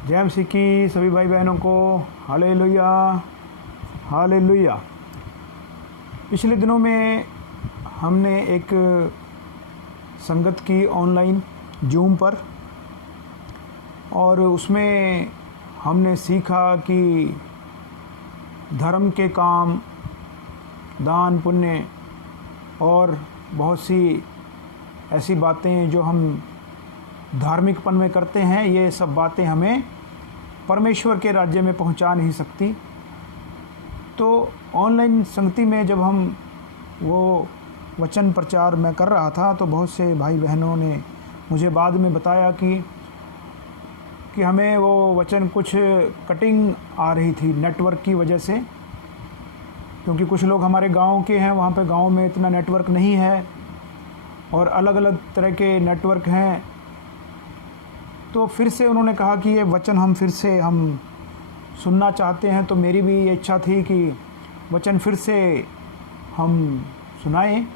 जय मसीह की सभी भाई बहनों को हालेलुया हालेलुया। पिछले दिनों में हमने एक संगत की ऑनलाइन जूम पर, और उसमें हमने सीखा कि धर्म के काम, दान पुण्य और बहुत सी ऐसी बातें जो हम धार्मिकपन में करते हैं, ये सब बातें हमें परमेश्वर के राज्य में पहुंचा नहीं सकती। तो ऑनलाइन संगति में जब हम वो वचन प्रचार मैं कर रहा था, तो बहुत से भाई बहनों ने मुझे बाद में बताया कि हमें वो वचन कुछ कटिंग आ रही थी नेटवर्क की वजह से, क्योंकि कुछ लोग हमारे गांव के हैं, वहाँ पे गांव में इतना नेटवर्क नहीं है और अलग अलग तरह के नेटवर्क हैं। तो फिर से उन्होंने कहा कि ये वचन हम फिर से सुनना चाहते हैं। तो मेरी भी ये इच्छा थी कि वचन फिर से हम सुनाएं।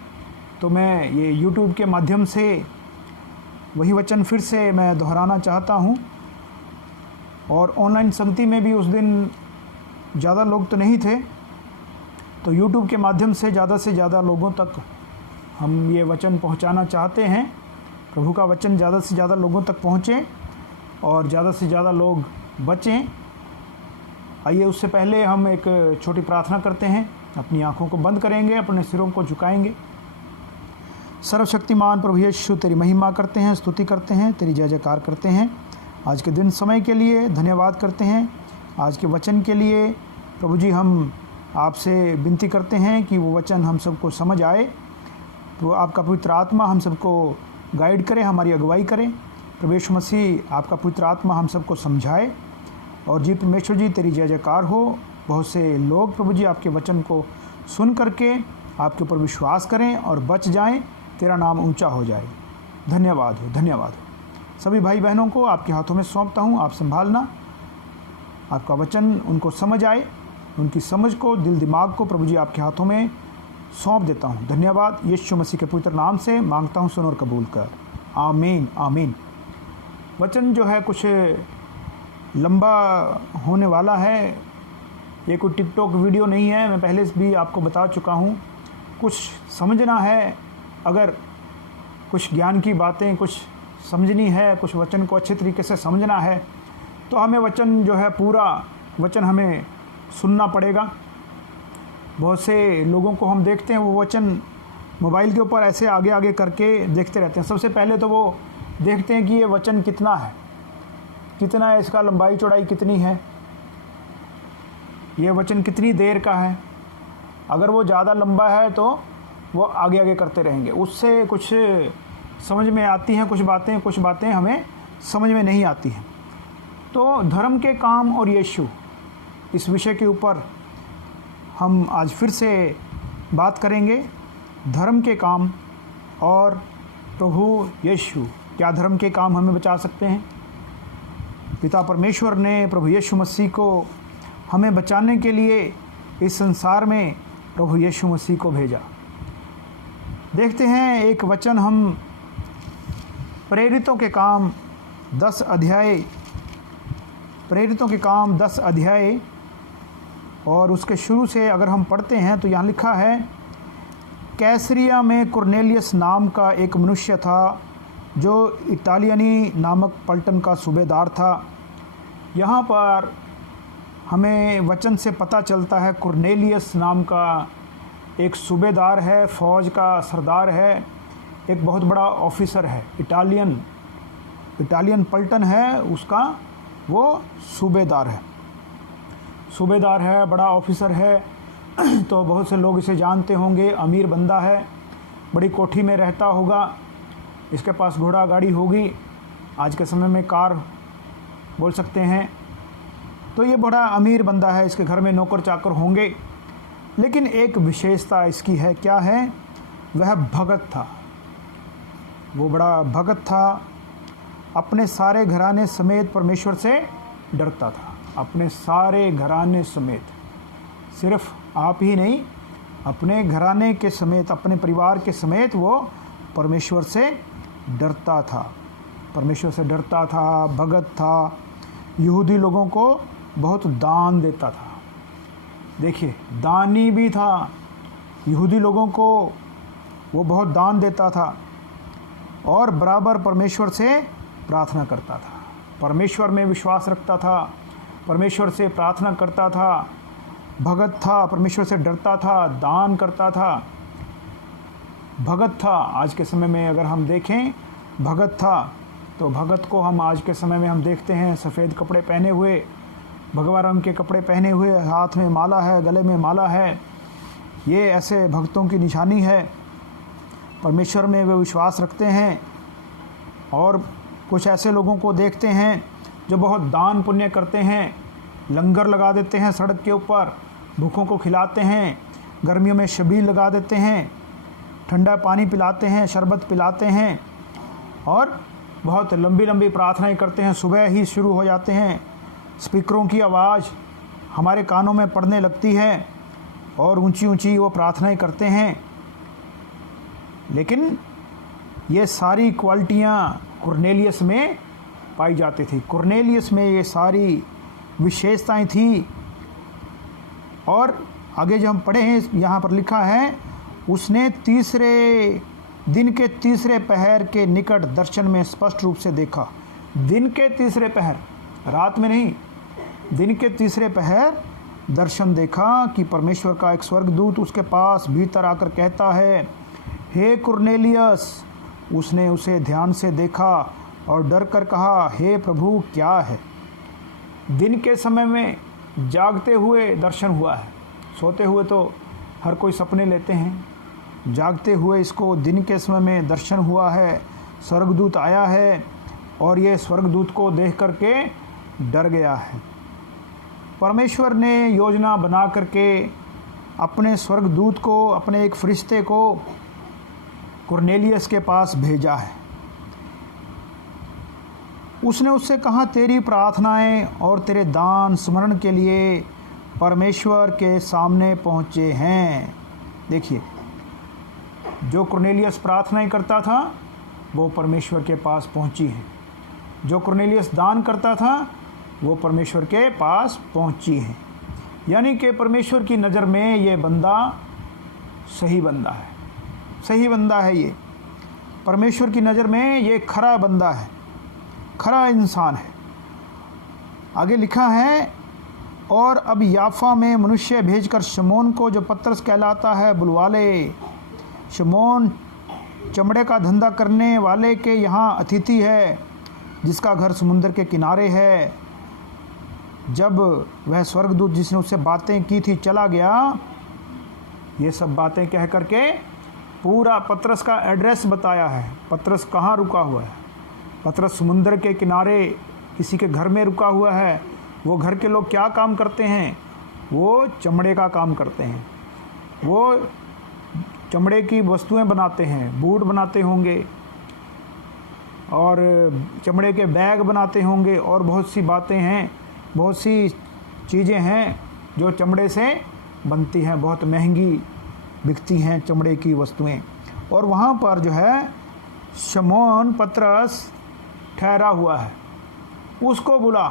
तो मैं ये YouTube के माध्यम से वही वचन फिर से मैं दोहराना चाहता हूँ। और ऑनलाइन संगति में भी उस दिन ज़्यादा लोग तो नहीं थे, तो YouTube के माध्यम से ज़्यादा लोगों तक हम ये वचन पहुँचाना चाहते हैं। प्रभु का वचन ज़्यादा से ज़्यादा लोगों तक पहुँचे और ज़्यादा से ज़्यादा लोग बचें। आइए उससे पहले हम एक छोटी प्रार्थना करते हैं। अपनी आंखों को बंद करेंगे, अपने सिरों को झुकाएंगे। सर्वशक्तिमान प्रभु यीशु, तेरी महिमा करते हैं, स्तुति करते हैं, तेरी जय जयकार करते हैं। आज के दिन समय के लिए धन्यवाद करते हैं, आज के वचन के लिए प्रभु जी हम आपसे विनती करते हैं कि वो वचन हम सबको समझ आए। तो आपका पवित्र आत्मा हम सबको गाइड करे, हमारी अगुवाई करे। प्रभु यीशु मसीह, आपका पवित्र आत्मा हम सबको समझाए। और जी परमेश्वर जी, तेरी जय जयकार हो। बहुत से लोग प्रभु जी आपके वचन को सुन करके आपके ऊपर विश्वास करें और बच जाएं, तेरा नाम ऊंचा हो जाए। धन्यवाद हो, धन्यवाद हो। सभी भाई बहनों को आपके हाथों में सौंपता हूँ, आप संभालना। आपका वचन उनको समझ आए, उनकी समझ को, दिल दिमाग को प्रभु जी आपके हाथों में सौंप देता हूँ। धन्यवाद। यीशु मसीह के पवित्र नाम से मांगता हूँ, सुन और कबूल कर। आमीन आमीन। वचन जो है कुछ लंबा होने वाला है, ये कोई टिकटॉक वीडियो नहीं है। मैं पहले भी आपको बता चुका हूँ। कुछ समझना है, अगर कुछ ज्ञान की बातें कुछ समझनी है, कुछ वचन को अच्छे तरीके से समझना है, तो हमें वचन जो है, पूरा वचन हमें सुनना पड़ेगा। बहुत से लोगों को हम देखते हैं, वो वचन मोबाइल के ऊपर ऐसे आगे आगे करके देखते रहते हैं। सबसे पहले तो वो देखते हैं कि ये वचन कितना है, इसका लंबाई चौड़ाई कितनी है, ये वचन कितनी देर का है। अगर वो ज़्यादा लंबा है तो वो आगे आगे करते रहेंगे। उससे कुछ समझ में आती हैं कुछ बातें हमें समझ में नहीं आती हैं। तो धर्म के काम और यीशु, इस विषय के ऊपर हम आज फिर से बात करेंगे। धर्म के काम और प्रभु यीशु, क्या धर्म के काम हमें बचा सकते हैं? पिता परमेश्वर ने प्रभु यीशु मसीह को हमें बचाने के लिए इस संसार में प्रभु यीशु मसीह को भेजा। देखते हैं एक वचन, हम प्रेरितों के काम 10 अध्याय और उसके शुरू से अगर हम पढ़ते हैं तो यहाँ लिखा है, कैसरिया में कुरनेलियस नाम का एक मनुष्य था जो इटालियनी नामक पलटन का सूबेदार था। यहाँ पर हमें वचन से पता चलता है कुरनेलियस नाम का एक सूबेदार है, फ़ौज का सरदार है, एक बहुत बड़ा ऑफिसर है। इटालियन पलटन है उसका, वो सूबेदार है, बड़ा ऑफिसर है। तो बहुत से लोग इसे जानते होंगे। अमीर बंदा है, बड़ी कोठी में रहता होगा, इसके पास घोड़ा गाड़ी होगी, आज के समय में कार बोल सकते हैं। तो ये बड़ा अमीर बंदा है, इसके घर में नौकर चाकर होंगे। लेकिन एक विशेषता इसकी है, क्या है? वह भगत था। वो बड़ा भगत था, अपने सारे घराने समेत परमेश्वर से डरता था। अपने सारे घराने समेत, सिर्फ आप ही नहीं, अपने घराने के समेत, अपने परिवार के समेत वो परमेश्वर से डरता था। भगत था, यहूदी लोगों को बहुत दान देता था। देखिए, दानी भी था, यहूदी लोगों को वो बहुत दान देता था और बराबर परमेश्वर से प्रार्थना करता था, परमेश्वर में विश्वास रखता था, परमेश्वर से प्रार्थना करता था, भगत था, परमेश्वर से डरता था, दान करता था, भगत था। आज के समय में अगर हम देखें भगत था, तो भगत को हम आज के समय में हम देखते हैं सफ़ेद कपड़े पहने हुए, भगवा रंग के कपड़े पहने हुए, हाथ में माला है, गले में माला है। ये ऐसे भक्तों की निशानी है, परमेश्वर में वे विश्वास रखते हैं। और कुछ ऐसे लोगों को देखते हैं जो बहुत दान पुण्य करते हैं, लंगर लगा देते हैं सड़क के ऊपर, भूखों को खिलाते हैं, गर्मियों में शबील लगा देते हैं, ठंडा पानी पिलाते हैं, शरबत पिलाते हैं और बहुत लंबी लंबी प्रार्थनाएं करते हैं। सुबह ही शुरू हो जाते हैं, स्पीकरों की आवाज़ हमारे कानों में पड़ने लगती है और ऊंची ऊंची वो प्रार्थनाएं करते हैं। लेकिन ये सारी क्वालिटियाँ कुरनेलियस में पाई जाती थी, कुरनेलियस में ये सारी विशेषताएं थी। और आगे जो हम पढ़े हैं यहाँ पर लिखा है, उसने तीसरे दिन के तीसरे पहर के निकट दर्शन में स्पष्ट रूप से देखा। दिन के तीसरे पहर, रात में नहीं, दिन के तीसरे पहर दर्शन देखा कि परमेश्वर का एक स्वर्गदूत उसके पास भीतर आकर कहता है, हे कुरनेलियस। उसने उसे ध्यान से देखा और डर कर कहा, हे प्रभु, क्या है? दिन के समय में जागते हुए दर्शन हुआ है। सोते हुए तो हर कोई सपने लेते हैं, जागते हुए इसको दिन के समय में दर्शन हुआ है। स्वर्गदूत आया है और ये स्वर्गदूत को देख करके डर गया है। परमेश्वर ने योजना बना करके अपने स्वर्गदूत को, अपने एक फरिश्ते को कुरनेलियस के पास भेजा है। उसने उससे कहा, तेरी प्रार्थनाएं और तेरे दान स्मरण के लिए परमेश्वर के सामने पहुँचे हैं। देखिए, जो कुरनेलियस प्रार्थनाएं करता था वो परमेश्वर के पास पहुंची हैं, जो कुरनेलियस दान करता था वो परमेश्वर के पास पहुंची हैं। यानी कि परमेश्वर की नज़र में ये बंदा सही बंदा है, सही बंदा है। ये परमेश्वर की नज़र में ये खरा बंदा है, खरा इंसान है। आगे लिखा है, और अब याफा में मनुष्य भेजकर शमौन को, जो पतरस कहलाता है, बुलवा ले। शमौन चमड़े का धंधा करने वाले के यहाँ अतिथि है, जिसका घर समुद्र के किनारे है। जब वह स्वर्गदूत जिसने उससे बातें की थी चला गया, ये सब बातें कह करके पूरा पतरस का एड्रेस बताया है। पतरस कहाँ रुका हुआ है? पतरस समुद्र के किनारे किसी के घर में रुका हुआ है। वो घर के लोग क्या काम करते हैं? वो चमड़े का काम करते हैं, वो चमड़े की वस्तुएं बनाते हैं, बूट बनाते होंगे और चमड़े के बैग बनाते होंगे और बहुत सी बातें हैं, बहुत सी चीज़ें हैं जो चमड़े से बनती हैं, बहुत महंगी बिकती हैं चमड़े की वस्तुएं। और वहाँ पर जो है शमौन पतरस ठहरा हुआ है, उसको बुला।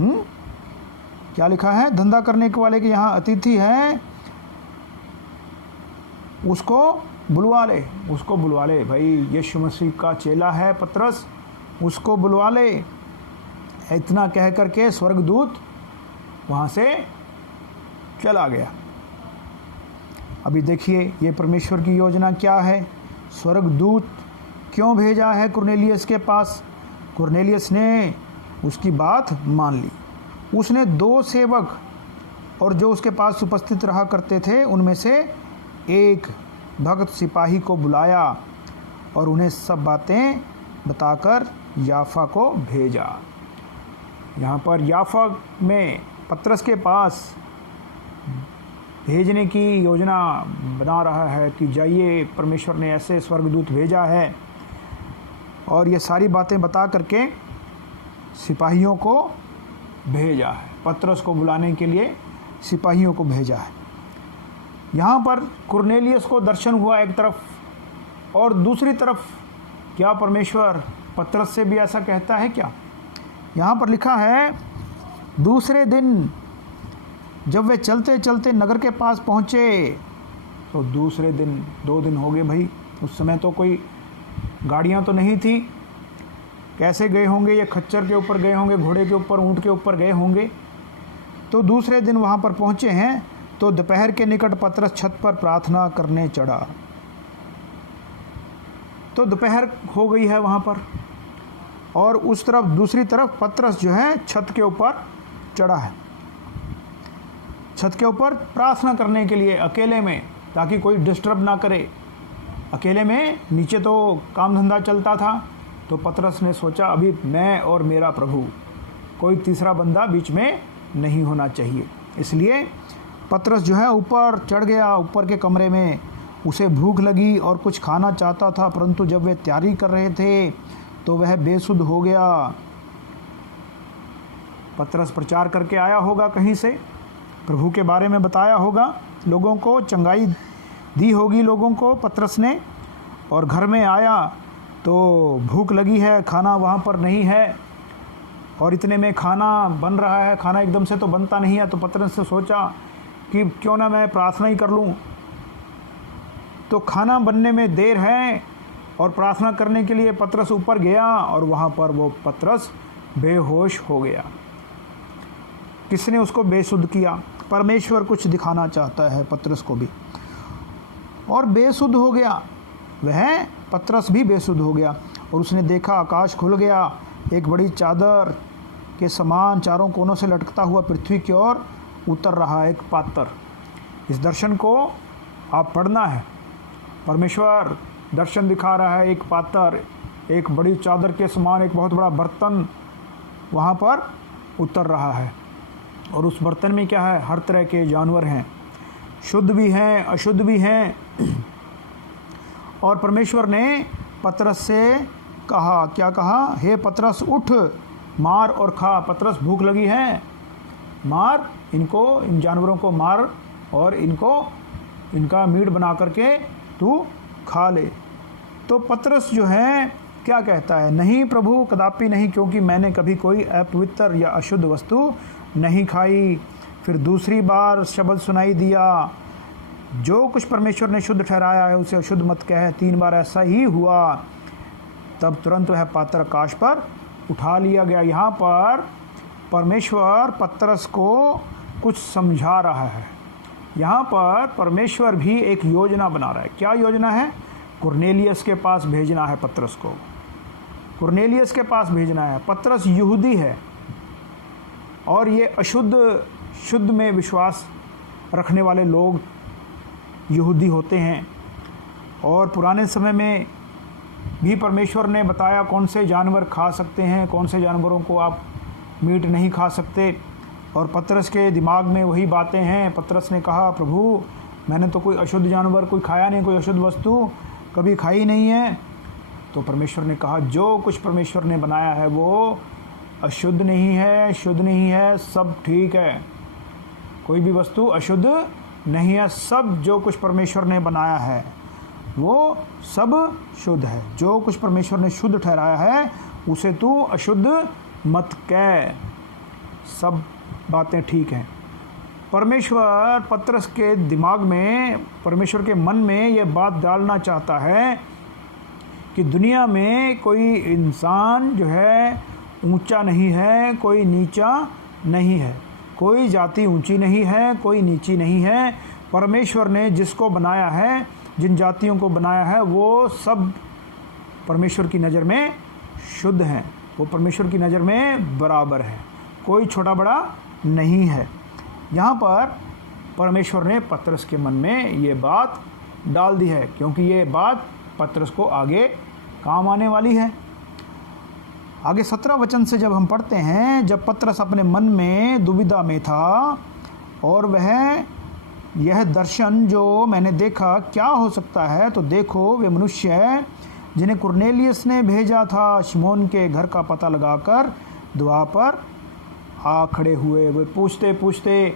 क्या लिखा है? धंधा करने के वाले के यहाँ अतिथि है, उसको बुलवा ले, उसको बुलवा ले। भाई यीशु मसीह का चेला है पतरस, उसको बुलवा ले। इतना कह करके स्वर्गदूत वहाँ से चला गया। अभी देखिए ये परमेश्वर की योजना क्या है। स्वर्गदूत क्यों भेजा है कुरनेलियस के पास? कुरनेलियस ने उसकी बात मान ली। उसने 2 सेवक और जो उसके पास उपस्थित रहा करते थे उनमें से एक भक्त सिपाही को बुलाया और उन्हें सब बातें बताकर याफा को भेजा। यहाँ पर याफा में पतरस के पास भेजने की योजना बना रहा है कि जाइए, परमेश्वर ने ऐसे स्वर्गदूत भेजा है, और ये सारी बातें बता करके सिपाहियों को भेजा है। पतरस को बुलाने के लिए सिपाहियों को भेजा है। यहाँ पर कुरनेलियस को दर्शन हुआ एक तरफ, और दूसरी तरफ क्या परमेश्वर पतरस से भी ऐसा कहता है क्या? यहाँ पर लिखा है, दूसरे दिन जब वे चलते चलते नगर के पास पहुँचे, तो दूसरे दिन, 2 दिन हो गए भाई, उस समय तो कोई गाड़ियाँ तो नहीं थी, कैसे गए होंगे, ये खच्चर के ऊपर गए होंगे, घोड़े के ऊपर, ऊँट के ऊपर गए होंगे। तो दूसरे दिन वहाँ पर पहुँचे हैं, तो दोपहर के निकट पतरस छत पर प्रार्थना करने चढ़ा। तो दोपहर हो गई है वहाँ पर, और उस तरफ दूसरी तरफ पतरस जो है छत के ऊपर चढ़ा है, छत के ऊपर प्रार्थना करने के लिए अकेले में, ताकि कोई डिस्टर्ब ना करे। अकेले में नीचे तो काम धंधा चलता था, तो पतरस ने सोचा अभी मैं और मेरा प्रभु, कोई तीसरा बंदा बीच में नहीं होना चाहिए। इसलिए पतरस जो है ऊपर चढ़ गया, ऊपर के कमरे में। उसे भूख लगी और कुछ खाना चाहता था, परंतु जब वे तैयारी कर रहे थे तो वह बेसुध हो गया। पतरस प्रचार करके आया होगा कहीं से, प्रभु के बारे में बताया होगा, लोगों को चंगाई दी होगी लोगों को पतरस ने, और घर में आया तो भूख लगी है, खाना वहाँ पर नहीं है, और इतने में खाना बन रहा है। खाना एकदम से तो बनता नहीं है, तो पतरस ने सोचा कि क्यों ना मैं प्रार्थना ही कर लूँ। तो खाना बनने में देर है, और प्रार्थना करने के लिए पतरस ऊपर गया, और वहाँ पर वो पतरस बेहोश हो गया। किसने उसको बेसुध किया? परमेश्वर कुछ दिखाना चाहता है पतरस को भी, और बेसुध हो गया। वह पतरस भी बेसुध हो गया, और उसने देखा आकाश खुल गया, एक बड़ी चादर के समान चारों कोनों से लटकता हुआ पृथ्वी की ओर उतर रहा एक पात्र। इस दर्शन को आप पढ़ना है। परमेश्वर दर्शन दिखा रहा है, एक पात्र, एक बड़ी चादर के समान एक बहुत बड़ा बर्तन वहाँ पर उतर रहा है, और उस बर्तन में क्या है? हर तरह के जानवर हैं, शुद्ध भी हैं, अशुद्ध भी हैं। और परमेश्वर ने पतरस से कहा, क्या कहा? हे पतरस उठ, मार और खा। पतरस भूख लगी है, मार इनको, इन जानवरों को मार, और इनका मीट बना करके तू खा ले। तो पतरस जो है क्या कहता है? नहीं प्रभु, कदापि नहीं, क्योंकि मैंने कभी कोई अपवित्र या अशुद्ध वस्तु नहीं खाई। फिर दूसरी बार शब्द सुनाई दिया, जो कुछ परमेश्वर ने शुद्ध ठहराया है उसे अशुद्ध मत कह। 3 बार ऐसा ही हुआ। तब तुरंत वह पात्र आकाश पर उठा लिया गया। यहाँ पर परमेश्वर पतरस को कुछ समझा रहा है। यहाँ पर परमेश्वर भी एक योजना बना रहा है। क्या योजना है? कुरनेलियस के पास भेजना है पतरस को, कुरनेलियस के पास भेजना है। पतरस यहूदी है, और ये शुद्ध में विश्वास रखने वाले लोग यहूदी होते हैं। और पुराने समय में भी परमेश्वर ने बताया कौन से जानवर खा सकते हैं, कौन से जानवरों को आप मीट नहीं खा सकते। और पतरस के दिमाग में वही बातें हैं। पतरस ने कहा, प्रभु मैंने तो कोई अशुद्ध जानवर कोई खाया नहीं, कोई अशुद्ध वस्तु कभी खाई नहीं है। तो परमेश्वर ने कहा, जो कुछ परमेश्वर ने बनाया है वो अशुद्ध नहीं है, शुद्ध नहीं है, सब ठीक है। कोई भी वस्तु अशुद्ध नहीं है, सब जो कुछ परमेश्वर ने बनाया है वो सब शुद्ध है। जो कुछ परमेश्वर ने शुद्ध ठहराया है उसे तू अशुद्ध मत कह। सब बातें ठीक हैं। परमेश्वर पतरस के दिमाग में, परमेश्वर के मन में ये बात डालना चाहता है कि दुनिया में कोई इंसान जो है ऊंचा नहीं है, कोई नीचा नहीं है, कोई जाति ऊंची नहीं है, कोई नीची नहीं है। परमेश्वर ने जिसको बनाया है, जिन जातियों को बनाया है, वो सब परमेश्वर की नज़र में शुद्ध हैं, वो परमेश्वर की नज़र में बराबर है, कोई छोटा बड़ा नहीं है। यहाँ पर परमेश्वर ने पतरस के मन में ये बात डाल दी है, क्योंकि ये बात पतरस को आगे काम आने वाली है। आगे 17 वचन से जब हम पढ़ते हैं, जब पतरस अपने मन में दुविधा में था और वह यह दर्शन जो मैंने देखा क्या हो सकता है, तो देखो वे मनुष्य जिन्हें कुरनेलियस ने भेजा था शिमोन के घर का पता लगाकर द्वार पर आ खड़े हुए। वे पूछते पूछते,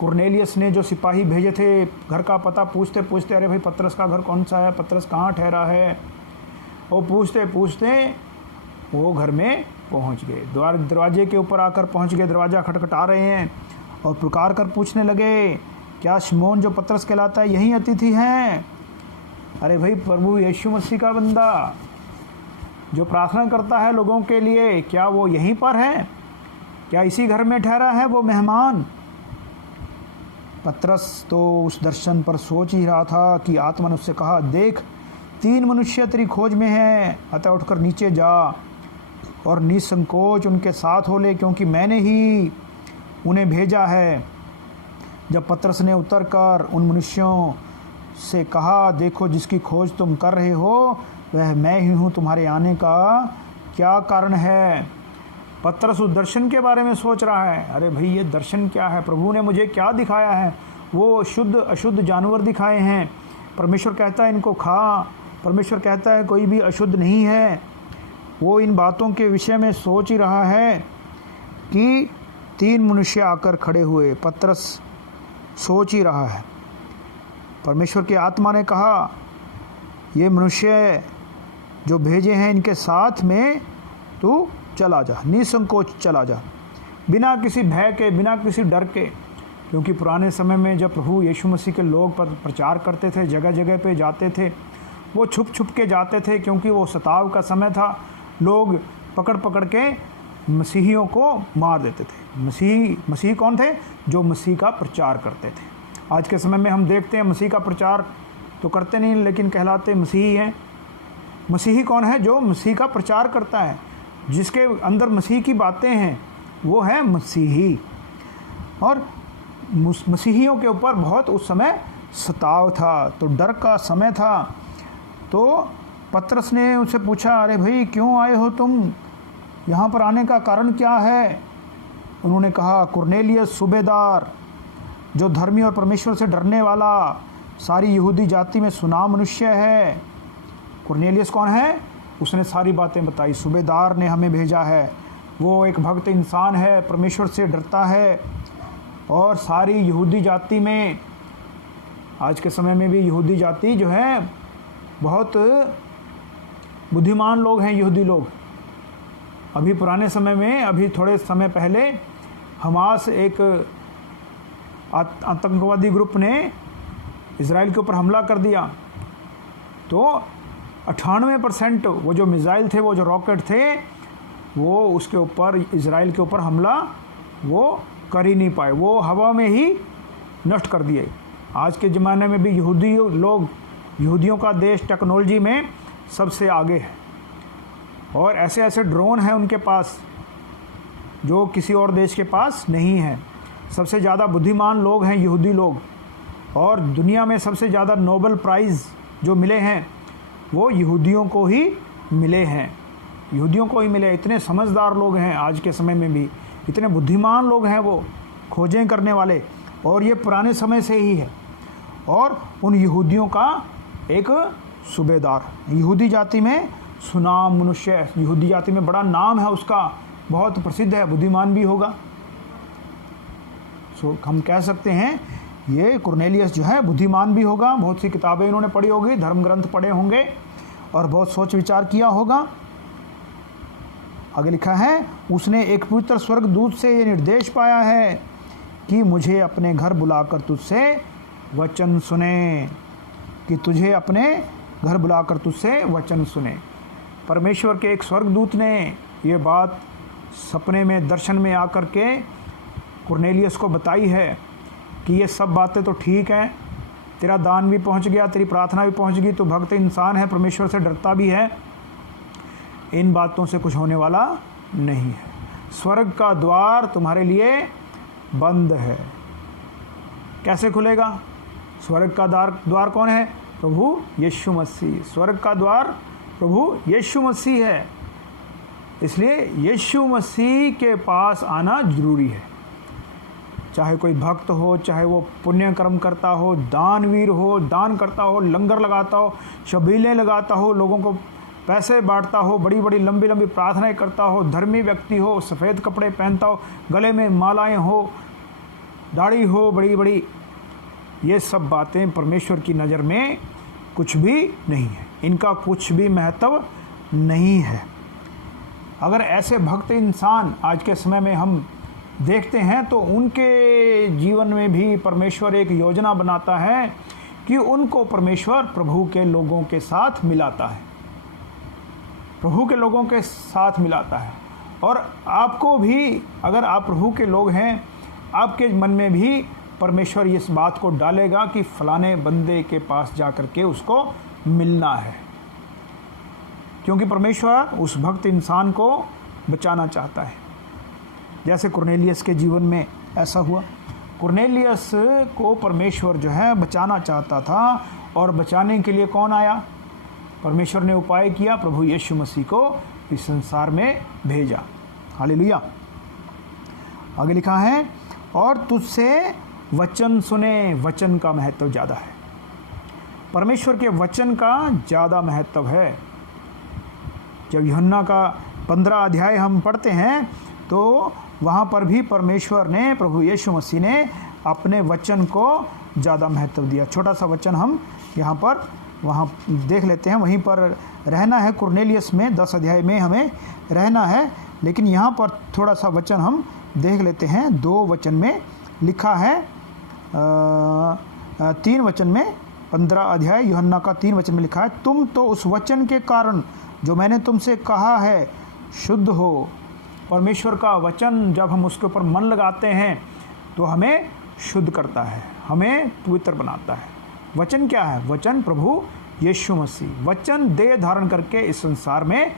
कुरनेलियस ने जो सिपाही भेजे थे घर का पता पूछते पूछते, अरे भाई पतरस का घर कौन सा है, पतरस कहाँ ठहरा है, वो पूछते पूछते वो घर में पहुंच गए। दरवाजे के ऊपर आकर पहुंच गए। दरवाज़ा खटखटा रहे हैं और पुकार कर पूछने लगे, क्या शमौन जो पतरस कहलाता है यही अतिथि हैं? अरे भाई, प्रभु यीशु मसीह का बंदा जो प्रार्थना करता है लोगों के लिए, क्या वो यहीं पर है? क्या इसी घर में ठहरा है वो मेहमान? पतरस तो उस दर्शन पर सोच ही रहा था कि आत्मा ने उससे कहा, देख 3 मनुष्य तेरी खोज में हैं, अतः उठकर नीचे जा और निसंकोच उनके साथ हो ले, क्योंकि मैंने ही उन्हें भेजा है। जब पतरस ने उतरकर उन मनुष्यों से कहा, देखो जिसकी खोज तुम कर रहे हो वह मैं ही हूँ, तुम्हारे आने का क्या कारण है? पतरस उस दर्शन के बारे में सोच रहा है। अरे भाई, ये दर्शन क्या है? प्रभु ने मुझे क्या दिखाया है? वो शुद्ध अशुद्ध जानवर दिखाए हैं। परमेश्वर कहता है इनको खा, परमेश्वर कहता है कोई भी अशुद्ध नहीं है। वो इन बातों के विषय में सोच ही रहा है कि 3 मनुष्य आकर खड़े हुए। पतरस सोच ही रहा है। परमेश्वर की आत्मा ने कहा, ये मनुष्य जो भेजे हैं इनके साथ में तू चला जा, निसंकोच चला जा, बिना किसी भय के, बिना किसी डर के। क्योंकि पुराने समय में जब प्रभु यीशु मसीह के लोग प्रचार करते थे, जगह जगह पे जाते थे, वो छुप छुप के जाते थे, क्योंकि वो सताव का समय था। लोग पकड़ पकड़ के मसीहियों को मार देते थे। मसीही कौन थे? जो मसीह का प्रचार करते थे। आज के समय में हम देखते हैं मसीह का प्रचार तो करते नहीं, लेकिन कहलाते मसीही हैं। मसीही कौन है? जो मसीह का प्रचार करता है, जिसके अंदर मसीह की बातें हैं, वो है मसीही। और मसीहियों के ऊपर बहुत उस समय सताव था, तो डर का समय था। तो पतरस ने उनसे पूछा, अरे भाई क्यों आए हो तुम? यहाँ पर आने का कारण क्या है? उन्होंने कहा, कुरनेलियस सूबेदार, जो धर्मी और परमेश्वर से डरने वाला, सारी यहूदी जाति में सुना मनुष्य है। कुरनेलियस कौन है? उसने सारी बातें बताई। सूबेदार ने हमें भेजा है। वो एक भक्त इंसान है, परमेश्वर से डरता है। और सारी यहूदी जाति में, आज के समय में भी यहूदी जाति जो है बहुत बुद्धिमान लोग हैं यहूदी लोग। अभी पुराने समय में, अभी थोड़े समय पहले हमास एक आतंकवादी ग्रुप ने इज़राइल के ऊपर हमला कर दिया, तो 98% वो जो मिसाइल थे, वो जो रॉकेट थे, वो उसके ऊपर, इज़राइल के ऊपर हमला वो कर ही नहीं पाए। वो हवा में ही नष्ट कर दिए। आज के ज़माने में भी यहूदियों का देश टेक्नोलॉजी में सबसे आगे है। और ऐसे ऐसे ड्रोन हैं उनके पास जो किसी और देश के पास नहीं है। सबसे ज़्यादा बुद्धिमान लोग हैं यहूदी लोग। और दुनिया में सबसे ज़्यादा नोबेल प्राइज़ जो मिले हैं वो यहूदियों को ही मिले हैं। यहूदियों को ही मिले। इतने समझदार लोग हैं आज के समय में भी, इतने बुद्धिमान लोग हैं वो, खोजें करने वाले। और ये पुराने समय से ही है। और उन यहूदियों का एक सूबेदार, यहूदी जाति में सुनाम मनुष्य, यहूदी जाति में बड़ा नाम है उसका, बहुत प्रसिद्ध है, बुद्धिमान भी होगा। हम कह सकते हैं ये कुरनेलियस जो है बुद्धिमान भी होगा। बहुत सी किताबें इन्होंने पढ़ी होगी, धर्म ग्रंथ पढ़े होंगे और बहुत सोच विचार किया होगा। आगे लिखा है, उसने एक पवित्र स्वर्गदूत से ये निर्देश पाया है कि मुझे अपने घर बुलाकर तुझसे वचन सुने, कि तुझे अपने घर बुलाकर तुझसे वचन सुने। परमेश्वर के एक स्वर्गदूत ने ये बात सपने में, दर्शन में आकर के कुरनेलियस को बताई है कि ये सब बातें तो ठीक हैं, तेरा दान भी पहुंच गया, तेरी प्रार्थना भी पहुंच गई, तो भक्त इंसान है, परमेश्वर से डरता भी है, इन बातों से कुछ होने वाला नहीं है। स्वर्ग का द्वार तुम्हारे लिए बंद है। कैसे खुलेगा? स्वर्ग का द्वार कौन है? प्रभु यीशु मसीह। स्वर्ग का द्वार प्रभु यीशु मसीह है। इसलिए यीशु मसीह के पास आना जरूरी है। चाहे कोई भक्त हो, चाहे वो पुण्य कर्म करता हो, दानवीर हो, दान करता हो, लंगर लगाता हो, शबीलें लगाता हो, लोगों को पैसे बांटता हो, बड़ी बड़ी लंबी लंबी प्रार्थनाएं करता हो, धर्मी व्यक्ति हो, सफ़ेद कपड़े पहनता हो, गले में मालाएं हो, दाढ़ी हो बड़ी बड़ी, ये सब बातें परमेश्वर की नज़र में कुछ भी नहीं है, इनका कुछ भी महत्व नहीं है। अगर ऐसे भक्त इंसान आज के समय में हम देखते हैं तो उनके जीवन में भी परमेश्वर एक योजना बनाता है कि उनको परमेश्वर प्रभु के लोगों के साथ मिलाता है, प्रभु के लोगों के साथ मिलाता है। और आपको भी, अगर आप प्रभु के लोग हैं, आपके मन में भी परमेश्वर इस बात को डालेगा कि फलाने बंदे के पास जा कर के उसको मिलना है, क्योंकि परमेश्वर उस भक्त इंसान को बचाना चाहता है। जैसे कुरनेलियस के जीवन में ऐसा हुआ। कुरनेलियस को परमेश्वर जो है बचाना चाहता था, और बचाने के लिए कौन आया? परमेश्वर ने उपाय किया, प्रभु यीशु मसीह को इस संसार में भेजा। हालेलुया। आगे लिखा है, और तुझसे वचन सुने। वचन का महत्व ज़्यादा है, परमेश्वर के वचन का ज़्यादा महत्व है। जब यूहन्ना का 15 अध्याय हम पढ़ते हैं तो वहाँ पर भी परमेश्वर ने, प्रभु यीशु मसीह ने अपने वचन को ज़्यादा महत्व दिया। छोटा सा वचन हम यहाँ पर वहाँ देख लेते हैं। वहीं पर रहना है, कुरनेलियस में 10 अध्याय में हमें रहना है, लेकिन यहाँ पर थोड़ा सा वचन हम देख लेते हैं। 2 वचन में लिखा है, 3 वचन में, 15 अध्याय यूहन्ना का 3 वचन में लिखा है, तुम तो उस वचन के कारण जो मैंने तुमसे कहा है शुद्ध हो। परमेश्वर का वचन जब हम उसके ऊपर मन लगाते हैं तो हमें शुद्ध करता है, हमें पवित्र बनाता है। वचन क्या है? वचन प्रभु यीशु मसीह, वचन देह धारण करके इस संसार में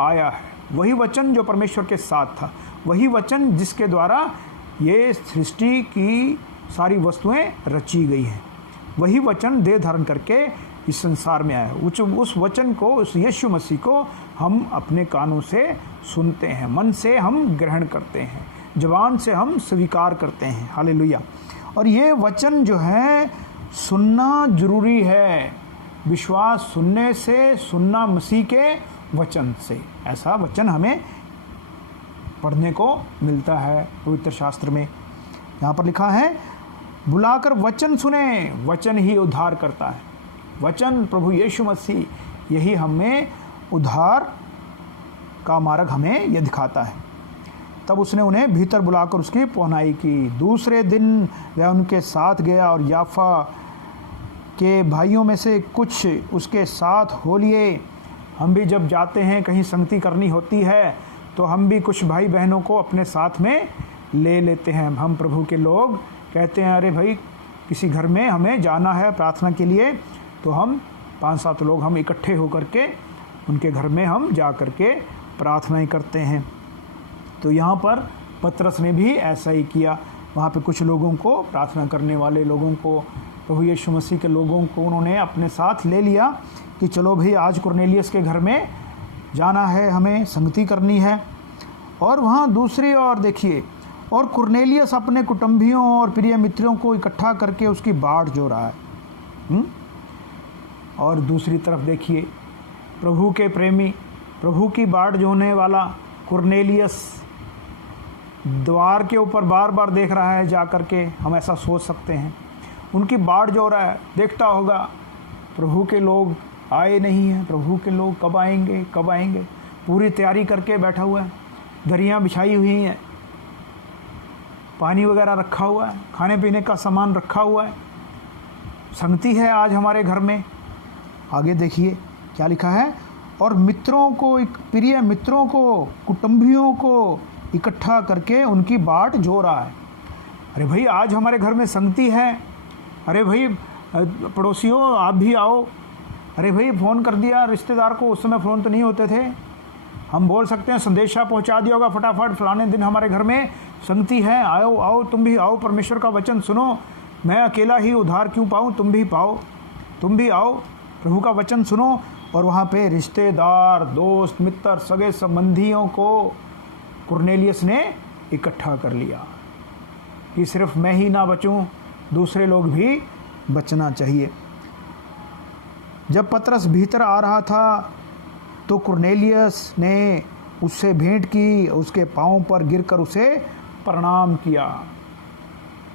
आया है। वही वचन जो परमेश्वर के साथ था, वही वचन जिसके द्वारा ये सृष्टि की सारी वस्तुएं रची गई हैं, वही वचन देह धारण करके इस संसार में आया। उस वचन को, उस यीशु मसीह को हम अपने कानों से सुनते हैं, मन से हम ग्रहण करते हैं, ज़बान से हम स्वीकार करते हैं। हालेलुया। और ये वचन जो है सुनना जरूरी है। विश्वास सुनने से, सुनना मसीह के वचन से। ऐसा वचन हमें पढ़ने को मिलता है पवित्र शास्त्र में। यहाँ पर लिखा है, बुलाकर वचन सुने, वचन ही उद्धार करता है। वचन प्रभु यीशु मसीह, यही हमें उद्धार का मार्ग हमें यह दिखाता है। तब उसने उन्हें भीतर बुलाकर उसकी पहुनाई की। दूसरे दिन वह उनके साथ गया और याफा के भाइयों में से कुछ उसके साथ हो लिए। हम भी जब जाते हैं, कहीं संगति करनी होती है, तो हम भी कुछ भाई बहनों को अपने साथ में ले लेते हैं। हम प्रभु के लोग कहते हैं, अरे भाई किसी घर में हमें जाना है प्रार्थना के लिए, तो हम 5-7 लोग हम इकट्ठे होकर के उनके घर में हम जा कर के प्रार्थनाएं करते हैं। तो यहाँ पर पतरस ने भी ऐसा ही किया। वहाँ पे कुछ लोगों को, प्रार्थना करने वाले लोगों को, प्रभु यीशु मसीह के लोगों को उन्होंने अपने साथ ले लिया कि चलो भाई आज कुरनेलियस के घर में जाना है, हमें संगति करनी है। और वहाँ दूसरी ओर देखिए, और कुरनेलियस अपने कुटुंबियों और प्रिय मित्रों को इकट्ठा करके उसकी बाट जो रहा है। और दूसरी तरफ देखिए, प्रभु के प्रेमी, प्रभु की बाट जोने वाला कुरनेलियस द्वार के ऊपर बार बार देख रहा है जा कर के। हम ऐसा सोच सकते हैं, उनकी बाट जो रहा है, देखता होगा प्रभु के लोग आए नहीं हैं, प्रभु के लोग कब आएंगे कब आएंगे। पूरी तैयारी करके बैठा हुआ है, दरियाँ बिछाई हुई हैं, पानी वगैरह रखा हुआ है, खाने पीने का सामान रखा हुआ है, संगति है आज हमारे घर में। आगे देखिए क्या लिखा है, और मित्रों को, प्रिय मित्रों को, कुटुंबियों को इकट्ठा करके उनकी बाट जो रहा है। अरे भाई आज हमारे घर में संगति है, अरे भाई पड़ोसियों आप भी आओ। अरे भाई फ़ोन कर दिया रिश्तेदार को, उस समय फ़ोन तो नहीं होते थे, हम बोल सकते हैं संदेशा पहुंचा दिया होगा फटाफट, फलाने दिन हमारे घर में संगति है, आओ आओ, तुम भी आओ, परमेश्वर का वचन सुनो। मैं अकेला ही उद्धार क्यों पाऊँ, तुम भी पाओ, तुम भी आओ, प्रभु का वचन सुनो। और वहाँ पे रिश्तेदार, दोस्त, मित्र, सगे संबंधियों को कुरनेलियस ने इकट्ठा कर लिया कि सिर्फ मैं ही ना बचूं, दूसरे लोग भी बचना चाहिए। जब पतरस भीतर आ रहा था तो कुरनेलियस ने उससे भेंट की, उसके पांव पर गिरकर उसे प्रणाम किया।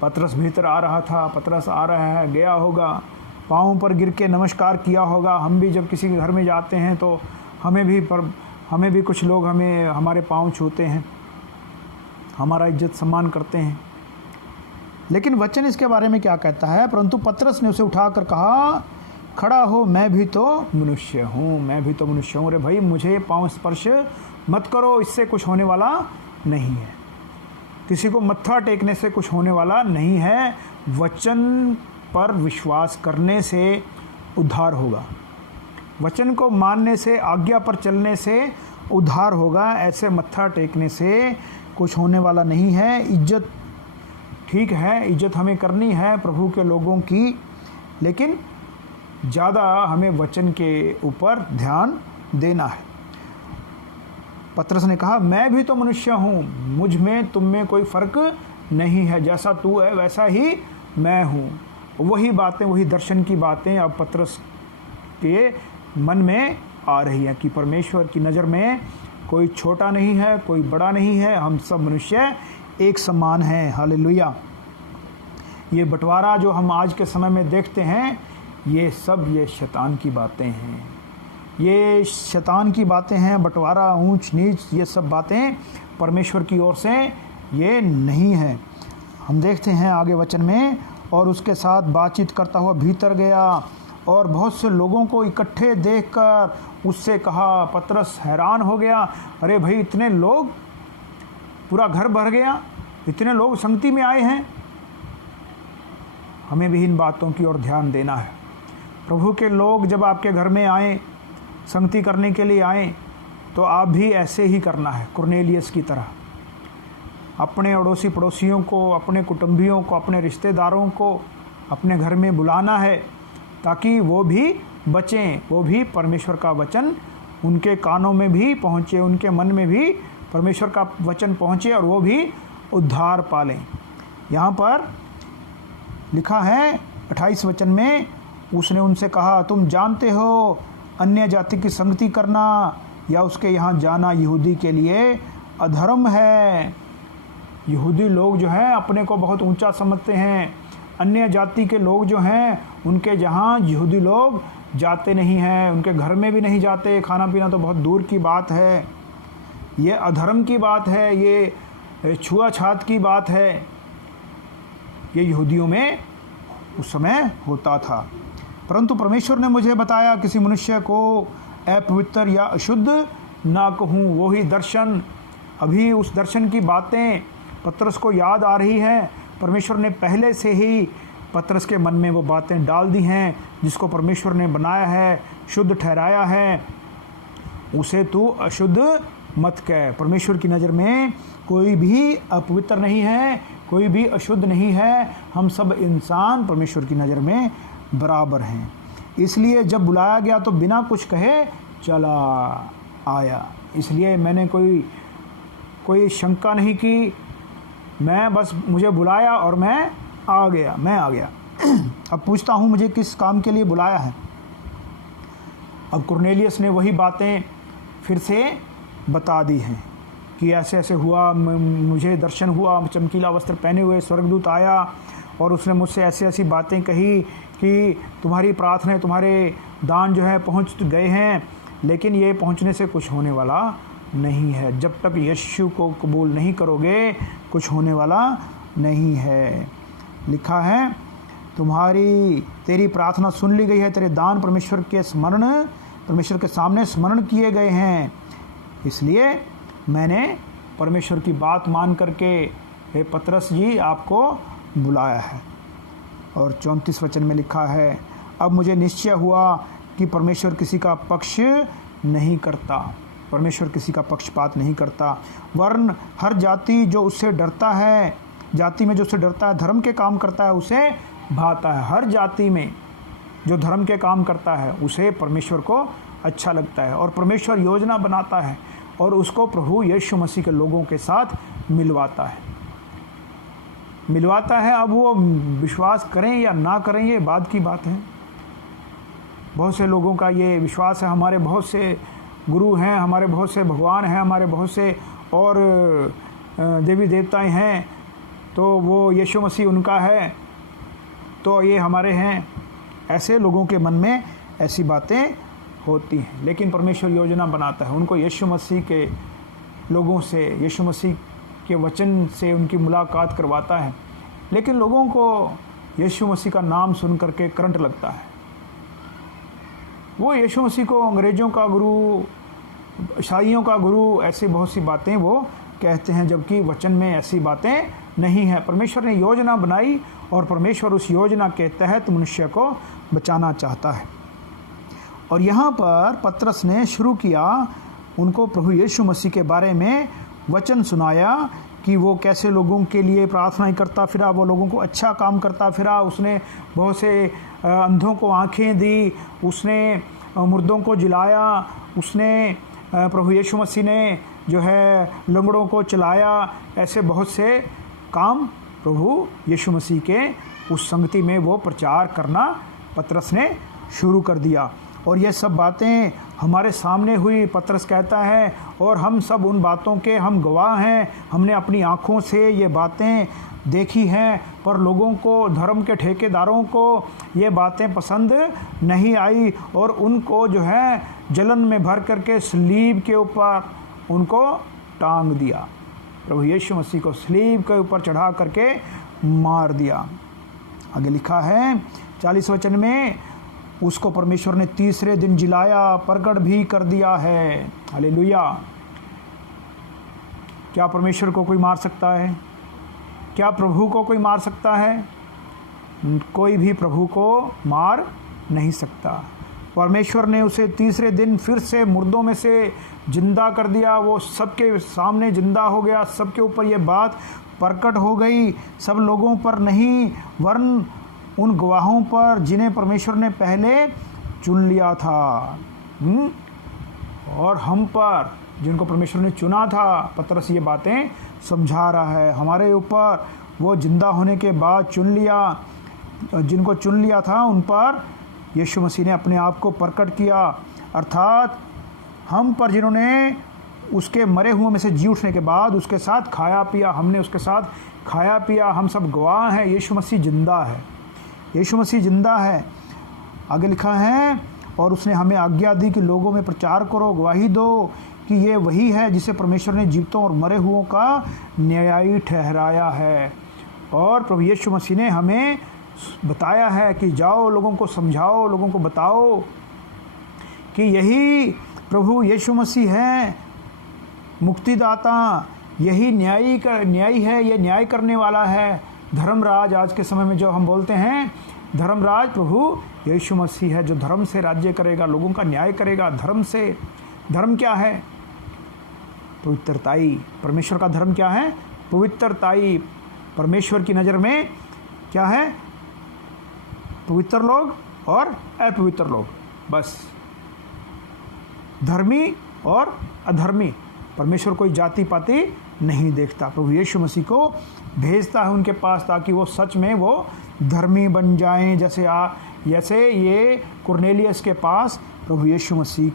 पतरस भीतर आ रहा था, पतरस आ रहा है, गया होगा, पाँव पर गिर के नमस्कार किया होगा। हम भी जब किसी के घर में जाते हैं तो हमें भी हमें भी कुछ लोग हमारे पाँव छूते हैं, हमारा इज्जत सम्मान करते हैं, लेकिन वचन इसके बारे में क्या कहता है? परंतु पतरस ने उसे उठाकर कहा, खड़ा हो, मैं भी तो मनुष्य हूँ, मैं भी तो मनुष्य हूँ। अरे भाई, मुझे पाँव स्पर्श मत करो, इससे कुछ होने वाला नहीं है। किसी को मत्था टेकने से कुछ होने वाला नहीं है। वचन पर विश्वास करने से उद्धार होगा, वचन को मानने से, आज्ञा पर चलने से उद्धार होगा। ऐसे मत्था टेकने से कुछ होने वाला नहीं है। इज्जत ठीक है, इज्जत हमें करनी है प्रभु के लोगों की, लेकिन ज़्यादा हमें वचन के ऊपर ध्यान देना है। पतरस ने कहा, मैं भी तो मनुष्य हूँ, मुझ में तुम में कोई फ़र्क नहीं है, जैसा तू है वैसा ही मैं हूँ। वही बातें, वही दर्शन की बातें अब पतरस के मन में आ रही हैं कि परमेश्वर की नज़र में कोई छोटा नहीं है, कोई बड़ा नहीं है, हम सब मनुष्य एक समान हैं। हालेलुया। ये बंटवारा जो हम आज के समय में देखते हैं, ये सब ये शैतान की बातें हैं, ये शैतान की बातें हैं। बंटवारा, ऊंच नीच, ये सब बातें परमेश्वर की ओर से ये नहीं है। हम देखते हैं आगे वचन में, और उसके साथ बातचीत करता हुआ भीतर गया और बहुत से लोगों को इकट्ठे देखकर उससे कहा। पतरस हैरान हो गया, अरे भाई, इतने लोग, पूरा घर भर गया, इतने लोग संगति में आए हैं। हमें भी इन बातों की ओर ध्यान देना है। प्रभु के लोग जब आपके घर में आएँ, संगति करने के लिए आएँ, तो आप भी ऐसे ही करना है, कुरनेलियस की तरह। अपने अड़ोसी पड़ोसियों को, अपने कुटुंबियों को, अपने रिश्तेदारों को अपने घर में बुलाना है, ताकि वो भी बचें, वो भी परमेश्वर का वचन उनके कानों में भी पहुँचे, उनके मन में भी परमेश्वर का वचन पहुँचे और वो भी उद्धार पालें। यहाँ पर लिखा है 28 वचन में, उसने उनसे कहा, तुम जानते हो अन्य जाति की संगति करना या उसके यहाँ जाना यहूदी के लिए अधर्म है। यहूदी लोग जो हैं अपने को बहुत ऊंचा समझते हैं। अन्य जाति के लोग जो हैं उनके जहाँ यहूदी लोग जाते नहीं हैं, उनके घर में भी नहीं जाते। खाना पीना तो बहुत दूर की बात है, ये अधर्म की बात है, ये छुआछात की बात है। ये यहूदियों में उस समय होता था। परंतु परमेश्वर ने मुझे बताया, किसी मनुष्य को अपवित्र या अशुद्ध ना कहूँ। वही दर्शन, अभी उस दर्शन की बातें पतरस को याद आ रही हैं। परमेश्वर ने पहले से ही पतरस के मन में वो बातें डाल दी हैं, जिसको परमेश्वर ने बनाया है, शुद्ध ठहराया है, उसे तू अशुद्ध मत कह। परमेश्वर की नज़र में कोई भी अपवित्र नहीं है, कोई भी अशुद्ध नहीं है। हम सब इंसान परमेश्वर की नज़र में बराबर हैं। इसलिए जब बुलाया गया तो बिना कुछ कहे चला आया। इसलिए मैंने कोई शंका नहीं की, मैं बस, मुझे बुलाया और मैं आ गया। अब पूछता हूँ, मुझे किस काम के लिए बुलाया है? अब कुरनेलियस ने वही बातें फिर से बता दी हैं कि ऐसे ऐसे हुआ, मुझे दर्शन हुआ, चमकीला वस्त्र पहने हुए स्वर्गदूत आया और उसने मुझसे ऐसी ऐसी बातें कही कि तुम्हारी प्रार्थना, तुम्हारे दान जो है पहुंच गए हैं, लेकिन ये पहुंचने से कुछ होने वाला नहीं है। जब तक यीशु को कबूल नहीं करोगे, कुछ होने वाला नहीं है। लिखा है, तेरी प्रार्थना सुन ली गई है, तेरे दान परमेश्वर के सामने स्मरण किए गए हैं। इसलिए मैंने परमेश्वर की बात मान करके, हे पतरस जी, आपको बुलाया है। और 34 वचन में लिखा है, अब मुझे निश्चय हुआ कि परमेश्वर किसी का पक्ष नहीं करता, परमेश्वर किसी का पक्षपात नहीं करता, वरन हर जाति जो उससे डरता है, जाति में जो उससे डरता है, धर्म के काम करता है, उसे भाता है। हर जाति में जो धर्म के काम करता है उसे परमेश्वर को अच्छा लगता है, और परमेश्वर योजना बनाता है और उसको प्रभु यीशु मसीह के लोगों के साथ मिलवाता है। अब वो विश्वास करें या ना करें, ये बाद की बात है। बहुत से लोगों का ये विश्वास है, हमारे बहुत से गुरु हैं, हमारे बहुत से भगवान हैं, हमारे बहुत से और देवी देवताएं हैं, तो वो यीशु मसीह उनका है, तो ये हमारे हैं। ऐसे लोगों के मन में ऐसी बातें होती हैं, लेकिन परमेश्वर योजना बनाता है। उनको यीशु मसीह के लोगों से, यीशु मसीह के वचन से उनकी मुलाकात करवाता है, लेकिन लोगों को यीशु मसीह का नाम सुन करके करंट लगता है। वो यीशु मसीह को अंग्रेज़ों का गुरु, ईसाइयों का गुरु, ऐसी बहुत सी बातें वो कहते हैं, जबकि वचन में ऐसी बातें नहीं है। परमेश्वर ने योजना बनाई और परमेश्वर उस योजना के तहत मनुष्य को बचाना चाहता है। और यहाँ पर पतरस ने शुरू किया, उनको प्रभु यीशु मसीह के बारे में वचन सुनाया कि वो कैसे लोगों के लिए प्रार्थनाएं करता फिरा, वो लोगों को अच्छा काम करता फिरा। उसने बहुत से अंधों को आंखें दी, उसने मुर्दों को जिलाया, उसने प्रभु यीशु मसीह ने जो है लंगड़ों को चलाया। ऐसे बहुत से काम प्रभु यीशु मसीह के उस संगति में वो प्रचार करना पतरस ने शुरू कर दिया। और ये सब बातें हमारे सामने हुई, पतरस कहता है, और हम सब उन बातों के हम गवाह हैं। हमने अपनी आँखों से ये बातें देखी हैं, पर लोगों को, धर्म के ठेकेदारों को ये बातें पसंद नहीं आई और उनको जो है जलन में भर करके सलीब के ऊपर उनको टांग दिया। प्रभु यीशु मसीह को सलीब के ऊपर चढ़ा करके मार दिया। आगे लिखा है 40 वचन में, उसको परमेश्वर ने तीसरे दिन जिलाया, प्रकट भी कर दिया है। हालेलुया। क्या परमेश्वर को कोई मार सकता है? क्या प्रभु को कोई मार सकता है? कोई भी प्रभु को मार नहीं सकता। परमेश्वर ने उसे तीसरे दिन फिर से मुर्दों में से जिंदा कर दिया। वो सबके सामने जिंदा हो गया, सबके ऊपर ये बात प्रकट हो गई। सब लोगों पर नहीं, वरन उन गवाहों पर जिन्हें परमेश्वर ने पहले चुन लिया था, और हम पर जिनको परमेश्वर ने चुना था। पतरस ये बातें समझा रहा है। हमारे ऊपर वो जिंदा होने के बाद चुन लिया, जिनको चुन लिया था उन पर यीशु मसीह ने अपने आप को प्रकट किया। अर्थात हम पर जिन्होंने उसके मरे हुओं में से जी उठने के बाद उसके साथ खाया पिया, हमने उसके साथ खाया पिया, हम सब गवाह हैं। यीशु मसीह जिंदा है, यीशु मसीह जिंदा है। आगे लिखा है, और उसने हमें आज्ञा दी कि लोगों में प्रचार करो, गवाही दो कि ये वही है जिसे परमेश्वर ने जीवितों और मरे हुओं का न्यायी ठहराया है। और प्रभु यीशु मसीह ने हमें बताया है कि जाओ, लोगों को समझाओ, लोगों को बताओ कि यही प्रभु यीशु मसीह है मुक्तिदाता, यही न्यायी है, ये न्याय करने वाला है। धर्मराज, आज के समय में जो हम बोलते हैं धर्मराज, प्रभु यीशु मसीह है जो धर्म से राज्य करेगा, लोगों का न्याय करेगा धर्म से। धर्म क्या है? पवित्रताई। परमेश्वर का धर्म क्या है? पवित्रताई। परमेश्वर की नज़र में क्या है? पवित्र लोग और अपवित्र लोग, बस। धर्मी और अधर्मी। परमेश्वर कोई जाति पाति नहीं देखता। प्रभु यीशु मसीह को भेजता है उनके पास ताकि वो सच में वो धर्मी बन जाएं, जैसे ये कुरनेलियस के पास प्रभु यीशु मसीह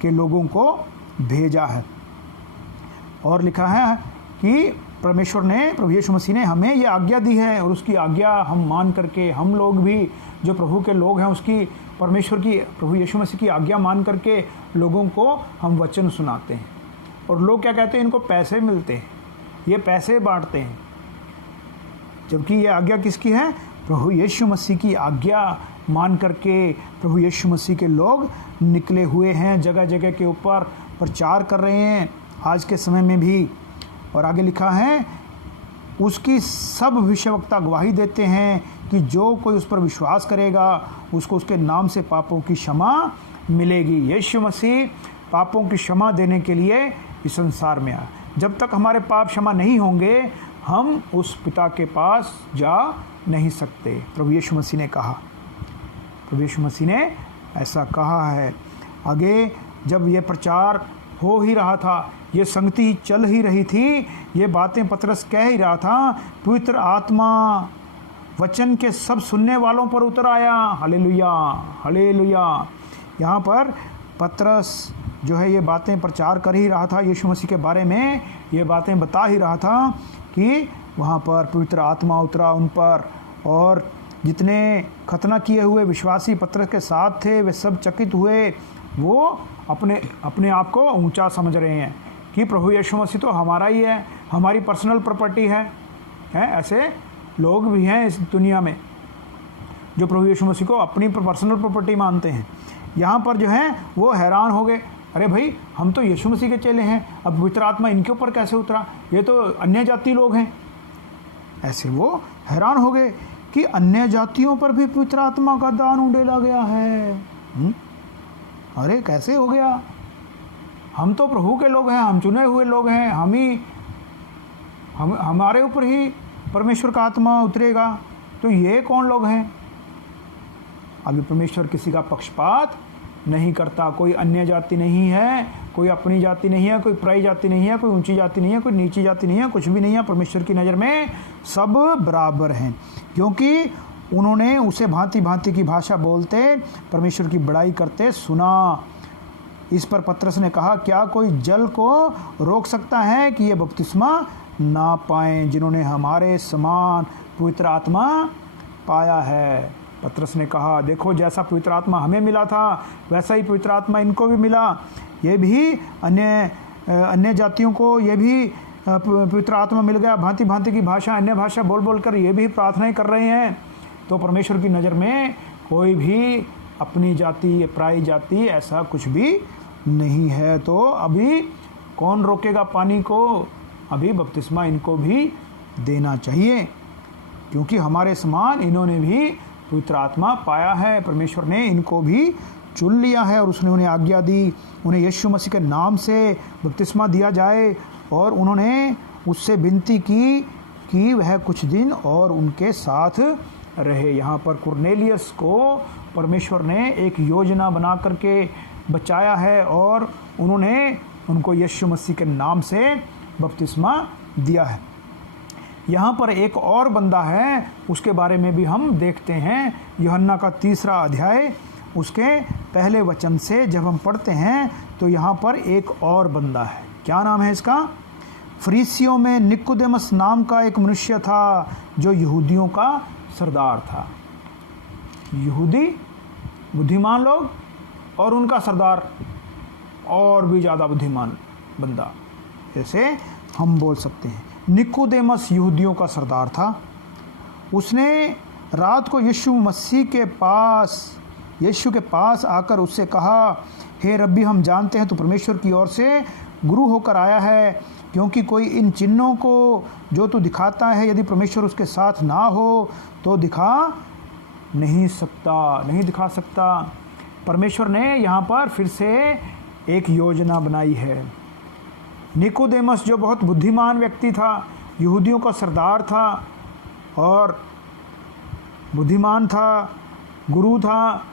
के लोगों को भेजा है। और लिखा है कि परमेश्वर ने, प्रभु यीशु मसीह ने हमें ये आज्ञा दी है, और उसकी आज्ञा हम मान करके, हम लोग भी जो प्रभु के लोग हैं, उसकी, परमेश्वर की, प्रभु यीशु मसीह की आज्ञा मान करके लोगों को हम वचन सुनाते हैं। और लोग क्या कहते हैं? इनको पैसे मिलते हैं, ये पैसे बांटते हैं, जबकि ये आज्ञा किसकी है? प्रभु यीशु मसीह की आज्ञा मान करके प्रभु यीशु मसीह के लोग निकले हुए हैं, जगह जगह के ऊपर प्रचार कर रहे हैं आज के समय में भी। और आगे लिखा है, उसकी सब भविष्यवक्ता गवाही देते हैं कि जो कोई उस पर विश्वास करेगा उसको उसके नाम से पापों की क्षमा मिलेगी। यीशु मसीह पापों की क्षमा देने के लिए इस संसार में आया। जब तक हमारे पाप क्षमा नहीं होंगे, हम उस पिता के पास जा नहीं सकते। प्रभु यीशु मसीह ने कहा, प्रभु यीशु मसीह ने ऐसा कहा है। आगे जब ये प्रचार हो ही रहा था, ये संगति चल ही रही थी, ये बातें पतरस कह ही रहा था, पवित्र आत्मा वचन के सब सुनने वालों पर उतर आया। Hallelujah, hallelujah. यहाँ पर पतरस जो है ये बातें प्रचार कर ही रहा था, यीशु मसीह के बारे में ये बातें बता ही रहा था कि वहाँ पर पवित्र आत्मा उतरा उन पर, और जितने खतना किए हुए विश्वासी पतरस के साथ थे वे सब चकित हुए। वो अपने आप को ऊंचा समझ रहे हैं कि प्रभु यीशु मसीह तो हमारा ही है, हमारी पर्सनल प्रॉपर्टी है। ऐसे लोग भी हैं इस दुनिया में जो प्रभु यीशु मसीह को अपनी पर्सनल प्रॉपर्टी मानते हैं। यहाँ पर जो है वो हैरान हो गए, अरे भाई हम तो यीशु मसीह के चेले हैं, अब पवित्र आत्मा इनके ऊपर कैसे उतरा, ये तो अन्य जाति लोग हैं। ऐसे वो हैरान हो गए कि अन्य जातियों पर भी पवित्र आत्मा का दान उंडेला गया है। अरे कैसे हो गया, हम तो प्रभु के लोग हैं, हम चुने हुए लोग हैं, हमारे ऊपर ही परमेश्वर का आत्मा उतरेगा, तो ये कौन लोग हैं। अभी परमेश्वर किसी का पक्षपात नहीं करता, कोई अन्य जाति नहीं है, कोई अपनी जाति नहीं है, कोई पराई जाति नहीं है, कोई ऊंची जाति नहीं है, कोई नीची जाति नहीं है, कुछ भी नहीं है। परमेश्वर की नज़र में सब बराबर हैं, क्योंकि उन्होंने उसे भांति भांति की भाषा बोलते परमेश्वर की बड़ाई करते सुना। इस पर पतरस ने कहा, क्या कोई जल को रोक सकता है कि ये बपतिस्मा ना पाएं जिन्होंने हमारे समान पवित्र आत्मा पाया है। पतरस ने कहा, देखो जैसा पवित्र आत्मा हमें मिला था वैसा ही पवित्र आत्मा इनको भी मिला। ये भी अन्य जातियों को ये भी पवित्र आत्मा मिल गया, भांति भांति की भाषा, अन्य भाषा बोल बोल कर ये भी प्रार्थनाएं कर रहे हैं। तो परमेश्वर की नज़र में कोई भी अपनी जाति पराई जाति ऐसा कुछ भी नहीं है। तो अभी कौन रोकेगा पानी को, अभी बपतिस्मा इनको भी देना चाहिए, क्योंकि हमारे समान इन्होंने भी पवित्र आत्मा पाया है। परमेश्वर ने इनको भी चुन लिया है और उसने उन्हें आज्ञा दी, उन्हें यीशु मसीह के नाम से बपतिस्मा दिया जाए। और उन्होंने उससे विनती की कि वह कुछ दिन और उनके साथ रहे। यहाँ पर कुरनेलियस को परमेश्वर ने एक योजना बना करके बचाया है और उन्होंने उनको यीशु मसीह के नाम से बपतिस्मा दिया है। यहाँ पर एक और बंदा है, उसके बारे में भी हम देखते हैं। यूहन्ना का 3 अध्याय उसके पहले वचन से जब हम पढ़ते हैं तो यहाँ पर एक और बंदा है। क्या नाम है इसका? फरीसियों में निकोदेमस नाम का एक मनुष्य था जो यहूदियों का सरदार था। यहूदी बुद्धिमान लोग और उनका सरदार और भी ज़्यादा बुद्धिमान बंदा, जैसे हम बोल सकते हैं। निकोदेमस यहूदियों का सरदार था। उसने रात को यीशु के पास आकर उससे कहा, हे रब्बी, हम जानते हैं तू परमेश्वर की ओर से गुरु होकर आया है, क्योंकि कोई इन चिन्हों को जो तू दिखाता है यदि परमेश्वर उसके साथ ना हो तो नहीं दिखा सकता। परमेश्वर ने यहाँ पर फिर से एक योजना बनाई है। निकोदेमस जो बहुत बुद्धिमान व्यक्ति था, यहूदियों का सरदार था और बुद्धिमान था, गुरु था,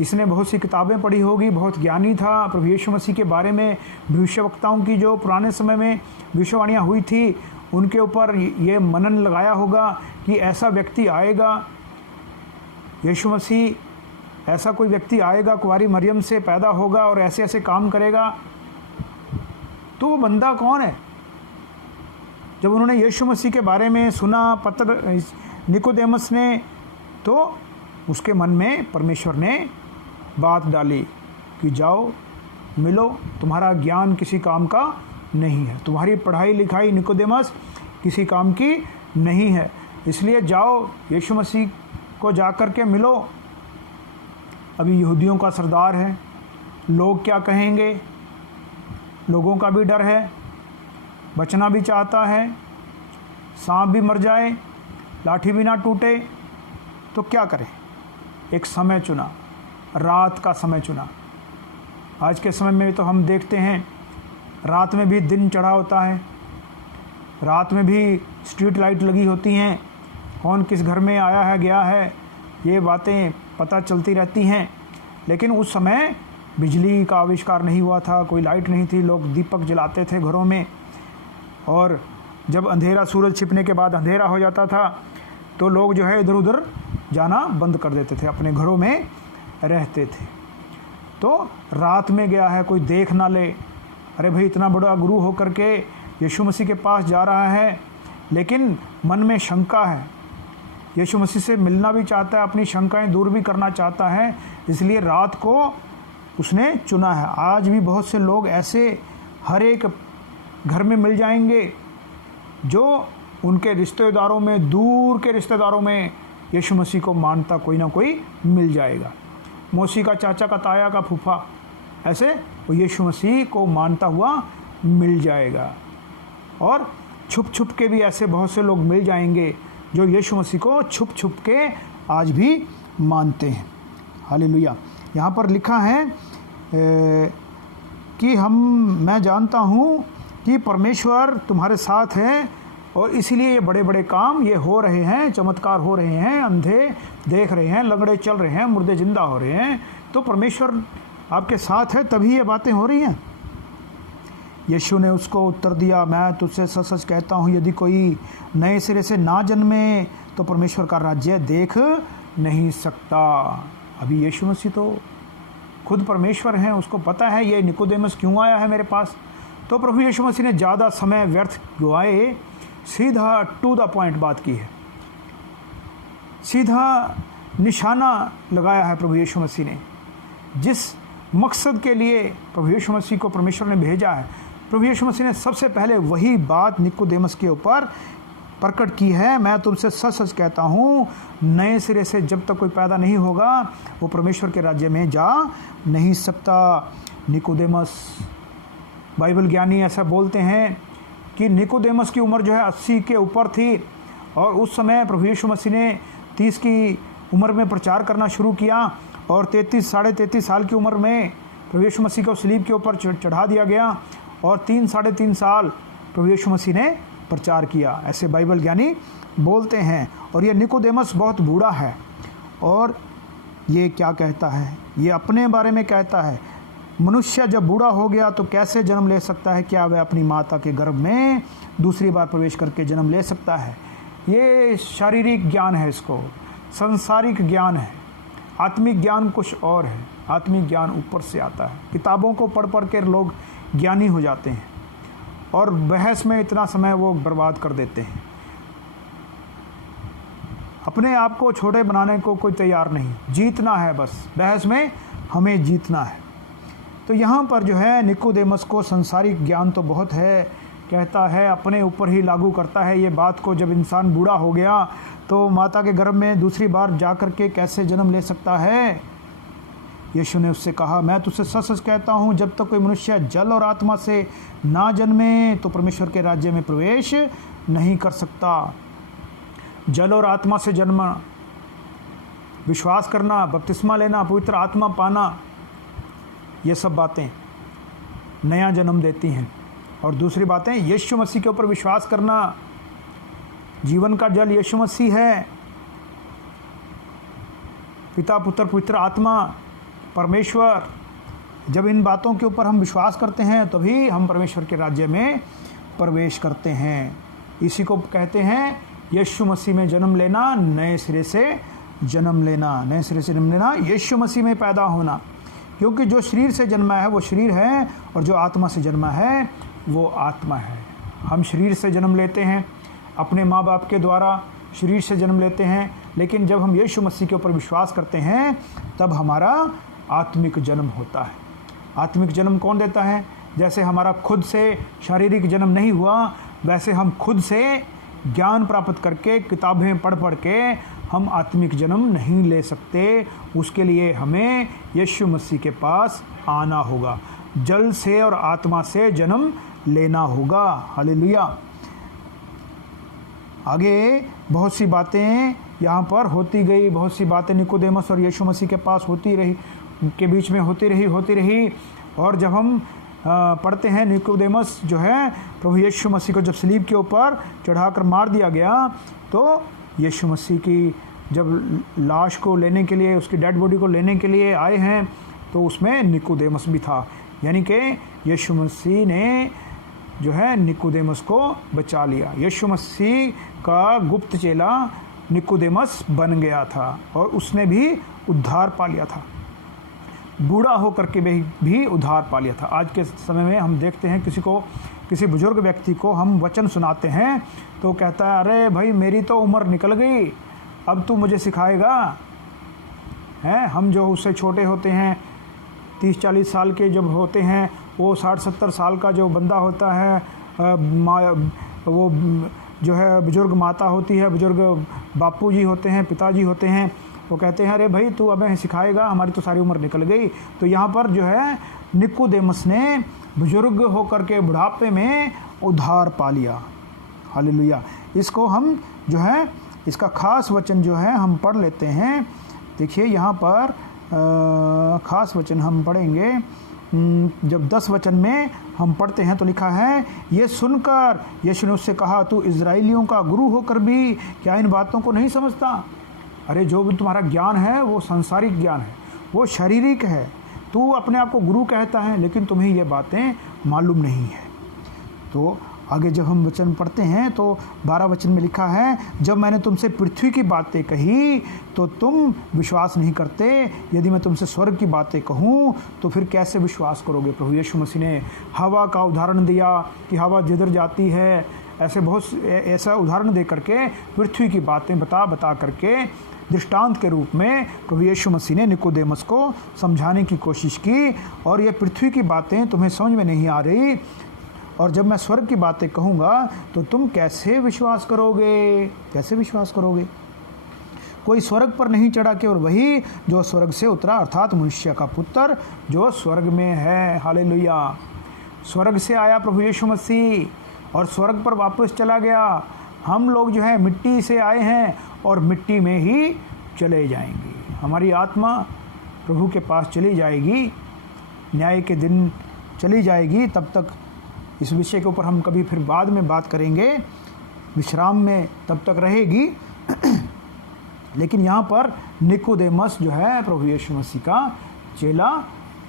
इसने बहुत सी किताबें पढ़ी होगी, बहुत ज्ञानी था। प्रभु यीशु मसीह के बारे में भविष्यवक्ताओं की जो पुराने समय में भविष्यवाणियाँ हुई थी उनके ऊपर ये मनन लगाया होगा कि ऐसा व्यक्ति आएगा, यीशु मसीह ऐसा कोई व्यक्ति आएगा, कुंवारी मरियम से पैदा होगा और ऐसे ऐसे काम करेगा। तो वो बंदा कौन है? जब उन्होंने यीशु मसीह के बारे में सुना निकोदेमस ने, तो उसके मन में परमेश्वर ने बात डाली कि जाओ मिलो, तुम्हारा ज्ञान किसी काम का नहीं है, तुम्हारी पढ़ाई लिखाई निकोदेमस किसी काम की नहीं है, इसलिए जाओ यीशु मसीह को जा कर के मिलो। अभी यहूदियों का सरदार है, लोग क्या कहेंगे, लोगों का भी डर है, बचना भी चाहता है, सांप भी मर जाए, लाठी भी ना टूटे, तो क्या करें। एक समय चुना, रात का समय चुना। आज के समय में तो हम देखते हैं रात में भी दिन चढ़ा होता है, रात में भी स्ट्रीट लाइट लगी होती हैं, कौन किस घर में आया है गया है ये बातें पता चलती रहती हैं। लेकिन उस समय बिजली का आविष्कार नहीं हुआ था, कोई लाइट नहीं थी, लोग दीपक जलाते थे घरों में, और जब अंधेरा, सूरज छिपने के बाद अंधेरा हो जाता था तो लोग जो है इधर उधर जाना बंद कर देते थे, अपने घरों में रहते थे। तो रात में गया है, कोई देख ना ले, अरे भाई इतना बड़ा गुरु होकर के यीशु मसीह के पास जा रहा है, लेकिन मन में शंका है यीशु मसीह से मिलना भी चाहता है, अपनी शंकाएं दूर भी करना चाहता है, इसलिए रात को उसने चुना है। आज भी बहुत से लोग ऐसे हर एक घर में मिल जाएंगे जो उनके रिश्तेदारों में, दूर के रिश्तेदारों में यीशु मसीह को मानता कोई ना कोई मिल जाएगा। मौसी का, चाचा का, ताया का, फूफा, ऐसे वो यीशु मसीह को मानता हुआ मिल जाएगा। और छुप छुप के भी ऐसे बहुत से लोग मिल जाएंगे जो यीशु मसीह को छुप छुप के आज भी मानते हैं। हालेलुया। यहाँ पर लिखा है कि मैं जानता हूँ कि परमेश्वर तुम्हारे साथ है और इसीलिए ये बड़े बड़े काम ये हो रहे हैं, चमत्कार हो रहे हैं, अंधे देख रहे हैं, लंगड़े चल रहे हैं, मुर्दे जिंदा हो रहे हैं। तो परमेश्वर आपके साथ है तभी ये बातें हो रही हैं। यीशु ने उसको उत्तर दिया, मैं तुझसे सच सच कहता हूँ, यदि कोई नए सिरे से ना जन्मे तो परमेश्वर का राज्य देख नहीं सकता। अभी यीशु मसीह तो खुद परमेश्वर हैं, उसको पता है ये निकोदेमस क्यों आया है मेरे पास। तो प्रभु यीशु मसीह ने ज़्यादा समय व्यर्थ गवाए, सीधा टू द पॉइंट बात की है, सीधा निशाना लगाया है प्रभु यीशु मसीह ने। जिस मकसद के लिए प्रभु यीशु मसीह को परमेश्वर ने भेजा है, प्रभु यीशु मसीह ने सबसे पहले वही बात निकोदेमस के ऊपर प्रकट की है। मैं तुमसे सच सच कहता हूँ, नए सिरे से जब तक कोई पैदा नहीं होगा वो परमेश्वर के राज्य में जा नहीं सकता। निकोदेमस, बाइबल ज्ञानी ऐसा बोलते हैं कि निकोदेमस की उम्र जो है 80 के ऊपर थी और उस समय प्रभु यीशु मसीह ने 30 की उम्र में प्रचार करना शुरू किया और 33 साल की उम्र में प्रभु यीशु मसीह को सलीब के ऊपर चढ़ा दिया गया और 3 साल प्रभु यीशु मसीह ने प्रचार किया, ऐसे बाइबल ज्ञानी बोलते हैं। और ये निकोदेमस बहुत बूढ़ा है और ये क्या कहता है, ये अपने बारे में कहता है, मनुष्य जब बूढ़ा हो गया तो कैसे जन्म ले सकता है, क्या वह अपनी माता के गर्भ में दूसरी बार प्रवेश करके जन्म ले सकता है। ये शारीरिक ज्ञान है, इसको संसारिक ज्ञान है। आत्मिक ज्ञान कुछ और है, आत्मिक ज्ञान ऊपर से आता है। किताबों को पढ़ पढ़ के लोग ज्ञानी हो जाते हैं और बहस में इतना समय वो बर्बाद कर देते हैं। अपने आप को छोटे बनाने को कोई तैयार नहीं, जीतना है बस, बहस में हमें जीतना है। तो यहाँ पर जो है निकोदेमस को संसारिक ज्ञान तो बहुत है, कहता है अपने ऊपर ही लागू करता है ये बात को, जब इंसान बूढ़ा हो गया तो माता के गर्भ में दूसरी बार जा कर के कैसे जन्म ले सकता है। यीशु ने उससे कहा, मैं तुझसे सच सच कहता हूँ, जब तक कोई मनुष्य जल और आत्मा से ना जन्मे तो परमेश्वर के राज्य में प्रवेश नहीं कर सकता। जल और आत्मा से जन्म, विश्वास करना, बपतिस्मा लेना, पवित्र आत्मा पाना, ये सब बातें नया जन्म देती हैं। और दूसरी बातें, यीशु मसीह के ऊपर विश्वास करना, जीवन का जल यीशु मसीह है, पिता, पुत्र, पवित्र आत्मा, परमेश्वर। जब इन बातों के ऊपर हम विश्वास करते हैं तभी हम परमेश्वर के राज्य में प्रवेश करते हैं। इसी को कहते हैं यीशु मसीह में जन्म लेना, नए सिरे से जन्म लेना, नए सिरे से जन्म लेना, यीशु मसीह में पैदा होना। क्योंकि जो शरीर से जन्मा है वो शरीर है और जो आत्मा से जन्मा है वो आत्मा है। हम शरीर से जन्म लेते हैं, अपने माँ बाप के द्वारा शरीर से जन्म लेते हैं, लेकिन जब हम यीशु मसीह के ऊपर विश्वास करते हैं तब हमारा आत्मिक जन्म होता है। आत्मिक जन्म कौन देता है? जैसे हमारा खुद से शारीरिक जन्म नहीं हुआ, वैसे हम खुद से ज्ञान प्राप्त करके, किताबें पढ़ पढ़ के हम आत्मिक जन्म नहीं ले सकते। उसके लिए हमें यीशु मसीह के पास आना होगा, जल से और आत्मा से जन्म लेना होगा। हालेलुया। आगे बहुत सी बातें यहाँ पर होती गई, बहुत सी बातें निकोदेमस और यीशु मसीह के पास होती रही, के बीच में होती रही। और जब हम पढ़ते हैं निकोदेमस जो है प्रभु यीशु मसीह को जब सलीब के ऊपर चढ़ाकर मार दिया गया तो यीशु मसीह की जब लाश को लेने के लिए, उसकी डेड बॉडी को लेने के लिए आए हैं तो उसमें निकोदेमस भी था। यानी कि यीशु मसीह ने जो है निकोदेमस को बचा लिया। यीशु मसीह का गुप्त चेला निकोदेमस बन गया था और उसने भी उद्धार पा लिया था, बूढ़ा होकर के भी उद्धार पा लिया था। आज के समय में हम देखते हैं किसी बुजुर्ग व्यक्ति को हम वचन सुनाते हैं तो कहता है, अरे भाई मेरी तो उम्र निकल गई, अब तू मुझे सिखाएगा? हैं, हम जो उससे छोटे होते हैं, 30-40 साल के जब होते हैं, वो 60-70 साल का जो बंदा होता है, वो जो है बुज़ुर्ग माता होती है, बुज़ुर्ग बापूजी होते हैं, पिताजी होते हैं, वो कहते हैं अरे भाई तू हमें सिखाएगा, हमारी तो सारी उम्र निकल गई। तो यहाँ पर जो है निकोदेमस ने बुज़ुर्ग होकर के बुढ़ापे में उद्धार पा लिया। हालेलुया। इसको हम जो है, इसका खास वचन जो है हम पढ़ लेते हैं। देखिए यहाँ पर खास वचन हम पढ़ेंगे। जब 10 वचन में हम पढ़ते हैं तो लिखा है, ये सुनकर यीशु ने उससे कहा, तू इज़राइलियों का गुरु होकर भी क्या इन बातों को नहीं समझता? अरे जो भी तुम्हारा ज्ञान है वो सांसारिक ज्ञान है, वो शारीरिक है। तू अपने आप को गुरु कहता है, लेकिन तुम्हें ये बातें मालूम नहीं है। तो आगे जब हम वचन पढ़ते हैं तो 12 वचन में लिखा है, जब मैंने तुमसे पृथ्वी की बातें कही तो तुम विश्वास नहीं करते, यदि मैं तुमसे स्वर्ग की बातें कहूँ तो फिर कैसे विश्वास करोगे? प्रभु यीशु मसीह ने हवा का उदाहरण दिया कि हवा जिधर जाती है, ऐसा उदाहरण दे करके पृथ्वी की बातें बता करके दृष्टांत के रूप में प्रभु यीशु मसीह ने निकोदेमस को समझाने की कोशिश की। और ये पृथ्वी की बातें तुम्हें समझ में नहीं आ रही, और जब मैं स्वर्ग की बातें कहूँगा तो तुम कैसे विश्वास करोगे? कैसे विश्वास करोगे? कोई स्वर्ग पर नहीं चढ़ा, केवल वही जो स्वर्ग से उतरा, अर्थात मनुष्य का पुत्र जो स्वर्ग में है। हालेलुया। स्वर्ग से आया प्रभु यीशु मसीह और स्वर्ग पर वापस चला गया। हम लोग जो है मिट्टी से आए हैं और मिट्टी में ही चले जाएंगे। हमारी आत्मा प्रभु के पास चली जाएगी, न्याय के दिन चली जाएगी। तब तक इस विषय के ऊपर हम कभी फिर बाद में बात करेंगे, विश्राम में तब तक रहेगी। लेकिन यहाँ पर निकोदेमस जो है प्रभु यीशु मसीह का चेला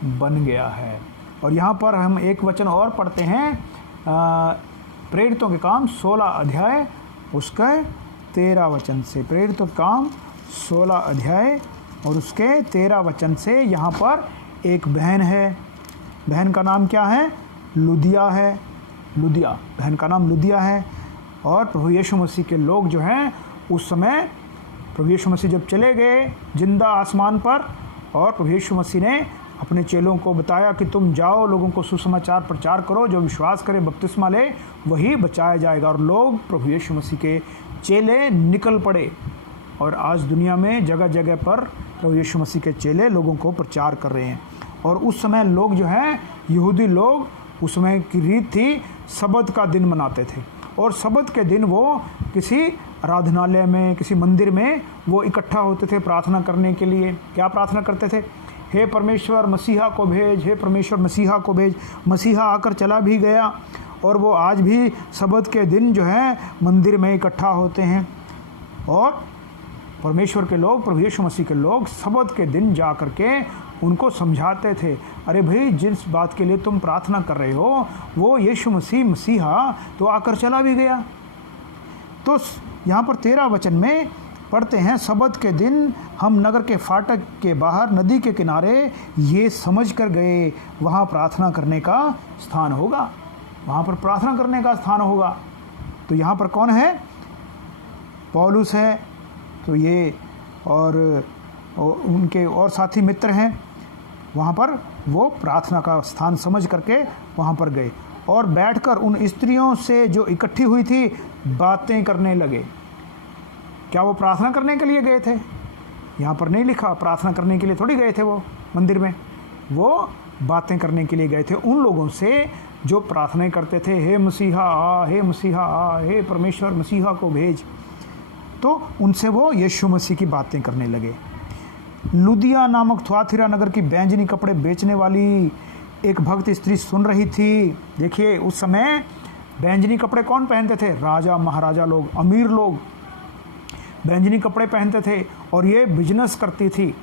बन गया है। और यहाँ पर हम एक वचन और पढ़ते हैं, प्रेरितों के काम 16 अध्याय उसके 13 वचन से। प्रेरितों के काम 16 अध्याय और उसके 13 वचन से। यहाँ पर एक बहन है, बहन का नाम क्या है? लुदिया है। लुदिया, बहन का नाम लुदिया है। और प्रभु यीशु मसीह के लोग जो हैं उस समय, प्रभु यीशु मसीह जब चले गए जिंदा आसमान पर, और प्रभु यीशु मसीह ने अपने चेलों को बताया कि तुम जाओ, लोगों को सुसमाचार प्रचार करो, जो विश्वास करे बपतिस्मा ले वही बचाया जाएगा। और लोग प्रभु यीशु मसीह के चेले निकल पड़े। और आज दुनिया में जगह जगह पर प्रभु यीशु मसीह के चेले लोगों को प्रचार कर रहे हैं। और उस समय लोग जो हैं, यहूदी लोग, उस समय की रीत थी सबत का दिन मनाते थे। और सबत के दिन वो किसी आराधनालय में, किसी मंदिर में वो इकट्ठा होते थे प्रार्थना करने के लिए। क्या प्रार्थना करते थे? हे परमेश्वर मसीहा को भेज, हे परमेश्वर मसीहा को भेज। मसीहा आकर चला भी गया, और वो आज भी सबत के दिन जो है मंदिर में इकट्ठा होते हैं। और परमेश्वर के लोग, प्रभु यीशु मसीह के लोग सबत के दिन जा कर के उनको समझाते थे, अरे भाई जिस बात के लिए तुम प्रार्थना कर रहे हो वो यीशु मसीह मसीहा तो आकर चला भी गया। तो यहाँ पर 13 वचन में पढ़ते हैं, सबत के दिन हम नगर के फाटक के बाहर नदी के किनारे ये समझ कर गए वहाँ प्रार्थना करने का स्थान होगा, वहाँ पर प्रार्थना करने का स्थान होगा। तो यहाँ पर कौन है? पौलुस है, तो ये और उनके और साथी मित्र हैं। वहाँ पर वो प्रार्थना का स्थान समझ करके वहाँ पर गए और बैठकर उन स्त्रियों से जो इकट्ठी हुई थी बातें करने लगे। क्या वो प्रार्थना करने के लिए गए थे? यहाँ पर नहीं लिखा, प्रार्थना करने के लिए थोड़ी गए थे वो मंदिर में, वो बातें करने के लिए गए थे उन लोगों से जो प्रार्थना करते थे, हे मसीहा आ, हे मसीहा आ, हे परमेश्वर मसीहा को भेज। तो उनसे वो यीशु मसीह की बातें करने लगे। लुदिया नामक थुआथिरा नगर की बैंजनी कपड़े बेचने वाली एक भक्त स्त्री सुन रही थी। देखिए उस समय बैंजनी कपड़े कौन पहनते थे? राजा महाराजा लोग, अमीर लोग बैंजनी कपड़े पहनते थे, और ये बिजनेस करती थी।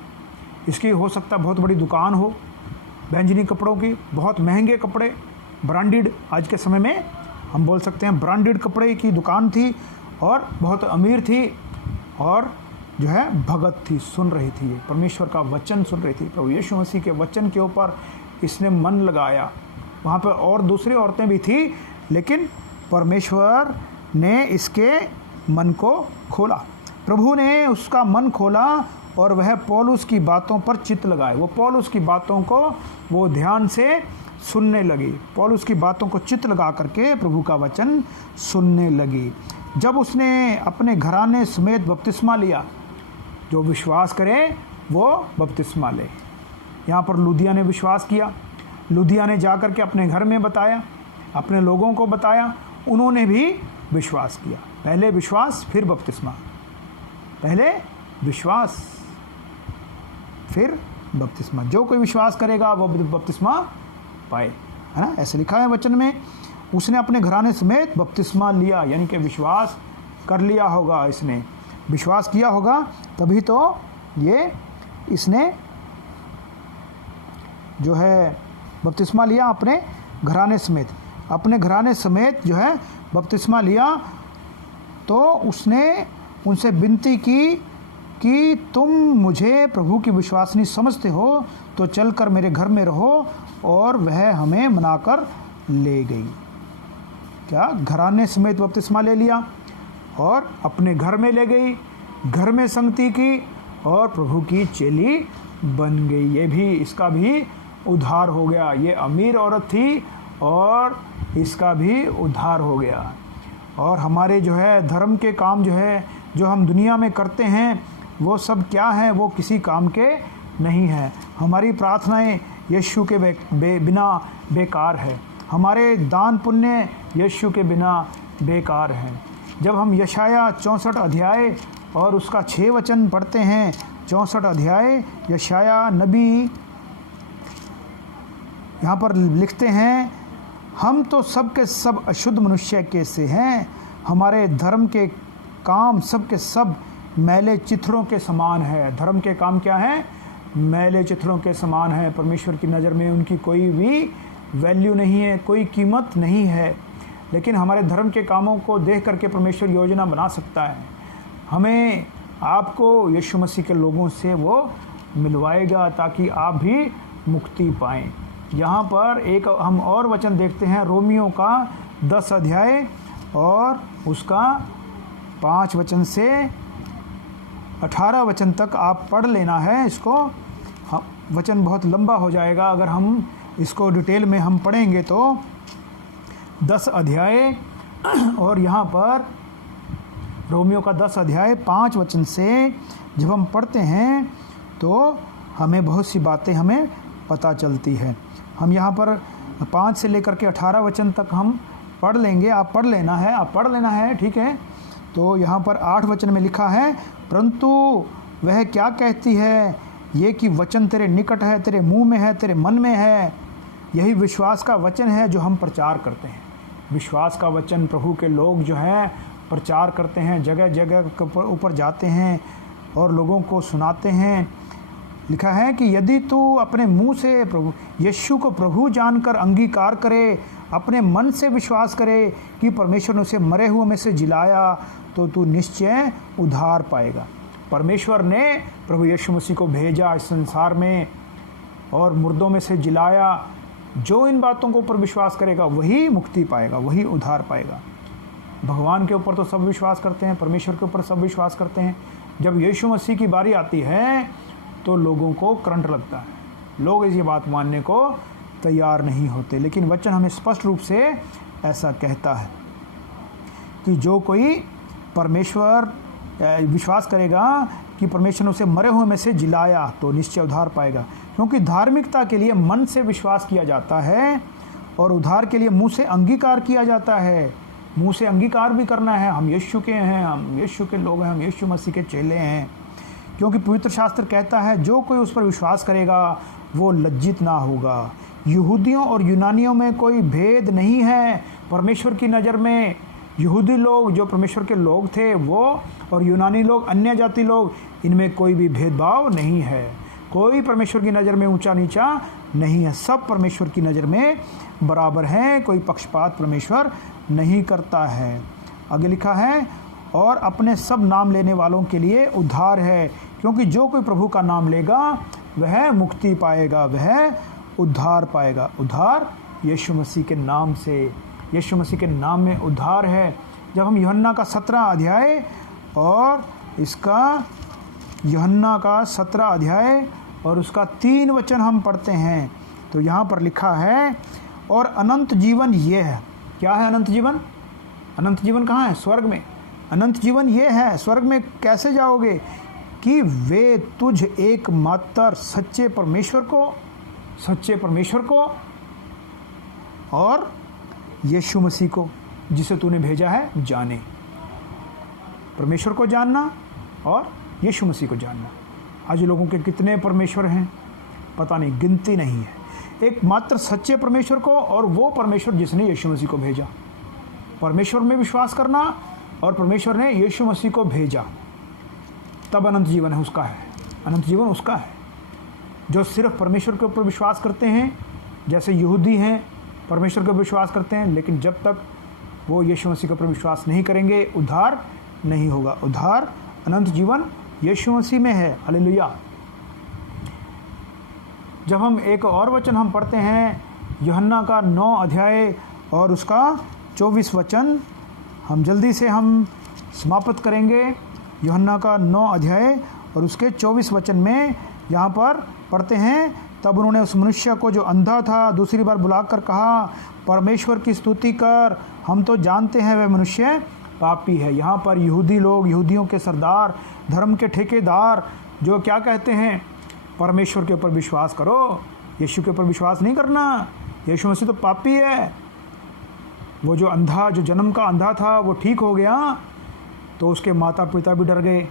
इसकी हो सकता बहुत बड़ी दुकान हो बैंजनी कपड़ों की, बहुत महंगे कपड़े, ब्रांडेड, आज के समय में हम बोल सकते हैं ब्रांडेड कपड़े की दुकान थी, और बहुत अमीर थी, और जो है भगत थी, सुन रही थी, परमेश्वर का वचन सुन रही थी। प्रभु यीशु मसीह के वचन के ऊपर इसने मन लगाया। वहाँ पर और दूसरी औरतें भी थी, लेकिन परमेश्वर ने इसके मन को खोला। प्रभु ने उसका मन खोला और वह पौलुस की बातों पर चित्त लगाए। वो पौलुस की बातों को वो ध्यान से सुनने लगी। पौलुस की बातों को चित्त लगा करके प्रभु का वचन सुनने लगी। जब उसने अपने घराने समेत बपतिस्मा लिया, जो विश्वास करे वो बपतिस्मा ले। यहाँ पर लुदिया ने विश्वास किया। लुदिया ने जाकर के अपने घर में बताया, अपने लोगों को बताया, उन्होंने भी विश्वास किया। पहले विश्वास फिर बपतिस्मा, पहले विश्वास फिर बपतिस्मा। जो कोई विश्वास करेगा वो बपतिस्मा पाए, है ना। ऐसे लिखा है वचन में। उसने अपने घराने समेत बपतिस्मा लिया, यानी कि विश्वास कर लिया होगा, इसने विश्वास किया होगा, तभी तो ये इसने जो है बपतिस्मा लिया अपने घराने समेत। अपने घराने समेत जो है बपतिस्मा लिया। तो उसने उनसे विनती की कि तुम मुझे प्रभु की विश्वासनी समझते हो तो चलकर मेरे घर में रहो, और वह हमें मनाकर ले गई। क्या घराने समेत बपतिस्मा ले लिया और अपने घर में ले गई, घर में संगति की और प्रभु की चेली बन गई। ये भी, इसका भी उद्धार हो गया। ये अमीर औरत थी और इसका भी उद्धार हो गया। और हमारे जो है धर्म के काम जो है, जो हम दुनिया में करते हैं, वो सब क्या है, वो किसी काम के नहीं है। हमारी प्रार्थनाएं यीशु के बिना बेकार है। हमारे दान पुण्य यीशु के बिना बेकार हैं। जब हम यशाया 64 अध्याय और उसका 6 वचन पढ़ते हैं, 64 अध्याय यशाया नबी यहाँ पर लिखते हैं, हम तो सब के सब अशुद्ध मनुष्य के से हैं, हमारे धर्म के काम सब के सब मैले चित्रों के समान है। धर्म के काम क्या है? मैले चित्रों के समान है। परमेश्वर की नज़र में उनकी कोई भी वैल्यू नहीं है, कोई कीमत नहीं है। लेकिन हमारे धर्म के कामों को देख करके परमेश्वर योजना बना सकता है। हमें आपको यीशु मसीह के लोगों से वो मिलवाएगा ताकि आप भी मुक्ति पाएं। यहाँ पर एक हम और वचन देखते हैं, रोमियो का 10 अध्याय और उसका 5 वचन से 18 वचन तक आप पढ़ लेना है। इसको वचन बहुत लंबा हो जाएगा अगर हम इसको डिटेल में हम पढ़ेंगे तो। 10 अध्याय और यहाँ पर रोमियो का 10 अध्याय 5 वचन से जब हम पढ़ते हैं तो हमें बहुत सी बातें हमें पता चलती है। हम यहाँ पर 5 से लेकर के 18 वचन तक हम पढ़ लेंगे। आप पढ़ लेना है, आप पढ़ लेना है, ठीक है। तो यहाँ पर 8 वचन में लिखा है, परंतु वह क्या कहती है, ये कि वचन तेरे निकट है, तेरे मुंह में है, तेरे मन में है। यही विश्वास का वचन है जो हम प्रचार करते हैं। विश्वास का वचन प्रभु के लोग जो हैं प्रचार करते हैं, जगह जगह के ऊपर जाते हैं और लोगों को सुनाते हैं। लिखा है कि यदि तू अपने मुंह से प्रभु यीशु को प्रभु जानकर अंगीकार करे, अपने मन से विश्वास करे कि परमेश्वर ने उसे मरे हुए में से जिलाया, तो तू निश्चय उद्धार पाएगा। परमेश्वर ने प्रभु यीशु मसीह को भेजा इस संसार में और मुर्दों में से जिलाया। जो इन बातों के ऊपर विश्वास करेगा वही मुक्ति पाएगा, वही उद्धार पाएगा। भगवान के ऊपर तो सब विश्वास करते हैं, परमेश्वर के ऊपर सब विश्वास करते हैं। जब यीशु मसीह की बारी आती है तो लोगों को करंट लगता है, लोग इस ये बात मानने को तैयार नहीं होते। लेकिन वचन हमें स्पष्ट रूप से ऐसा कहता है कि जो कोई परमेश्वर विश्वास करेगा कि परमेश्वर ने उसे मरे हुए में से जिलाया तो निश्चय उद्धार पाएगा। क्योंकि धार्मिकता के लिए मन से विश्वास किया जाता है और उद्धार के लिए मुंह से अंगीकार किया जाता है। मुंह से अंगीकार भी करना है, हम यीशु के हैं, हम यीशु के लोग हैं, हम यीशु मसीह के चेले हैं। क्योंकि पवित्र शास्त्र कहता है जो कोई उस पर विश्वास करेगा वो लज्जित ना होगा। यहूदियों और यूनानियों में कोई भेद नहीं है परमेश्वर की नज़र में। यहूदी लोग जो परमेश्वर के लोग थे वो, और यूनानी लोग, अन्य जाति लोग, इनमें कोई भी भेदभाव नहीं है। कोई परमेश्वर की नज़र में ऊंचा नीचा नहीं है, सब परमेश्वर की नज़र में बराबर हैं। कोई पक्षपात परमेश्वर नहीं करता है। आगे लिखा है, और अपने सब नाम लेने वालों के लिए उद्धार है, क्योंकि जो कोई प्रभु का नाम लेगा वह मुक्ति पाएगा, वह उद्धार पाएगा। उद्धार यीशु मसीह के नाम से, यीशु मसीह के नाम में उद्धार है। जब हम यूहन्ना का 17 अध्याय और इसका यूहन्ना का 17 अध्याय और उसका 3 वचन हम पढ़ते हैं। तो यहाँ पर लिखा है, और अनंत जीवन ये है। क्या है अनंत जीवन? अनंत जीवन कहाँ है? स्वर्ग में। अनंत जीवन ये है। स्वर्ग में कैसे जाओगे? कि वे तुझ एकमात्र सच्चे परमेश्वर को और यीशु मसीह को जिसे तूने भेजा है जाने। परमेश्वर को जानना और यीशु मसीह को जानना। आज लोगों के कितने परमेश्वर हैं पता नहीं, गिनती नहीं है। एकमात्र सच्चे परमेश्वर को और वो परमेश्वर जिसने यीशु मसीह को भेजा। परमेश्वर में विश्वास करना और परमेश्वर ने यीशु मसीह को भेजा, तब अनंत जीवन है उसका है। अनंत जीवन उसका है जो सिर्फ परमेश्वर के ऊपर विश्वास करते हैं। जैसे यहूदी हैं, परमेश्वर के ऊपर विश्वास करते हैं, लेकिन जब तक वो यीशु मसीह के ऊपर विश्वास नहीं करेंगे उद्धार नहीं होगा। उद्धार, अनंत जीवन यीशु मसीह में है। हालेलुया। जब हम एक और वचन हम पढ़ते हैं, यूहन्ना का 9 अध्याय और उसका 24 वचन, हम जल्दी से हम समाप्त करेंगे। यूहन्ना का 9 अध्याय और उसके 24 वचन में यहाँ पर पढ़ते हैं, तब उन्होंने उस मनुष्य को जो अंधा था दूसरी बार बुलाकर कहा, परमेश्वर की स्तुति कर, हम तो जानते हैं वह मनुष्य पापी है। यहाँ पर यहूदी लोग, यहूदियों के सरदार, धर्म के ठेकेदार जो क्या कहते हैं, परमेश्वर के ऊपर विश्वास करो, यीशु के ऊपर विश्वास नहीं करना, यीशु मसीह तो पापी है। वो जो अंधा, जो जन्म का अंधा था, वो ठीक हो गया तो उसके माता पिता भी डर गए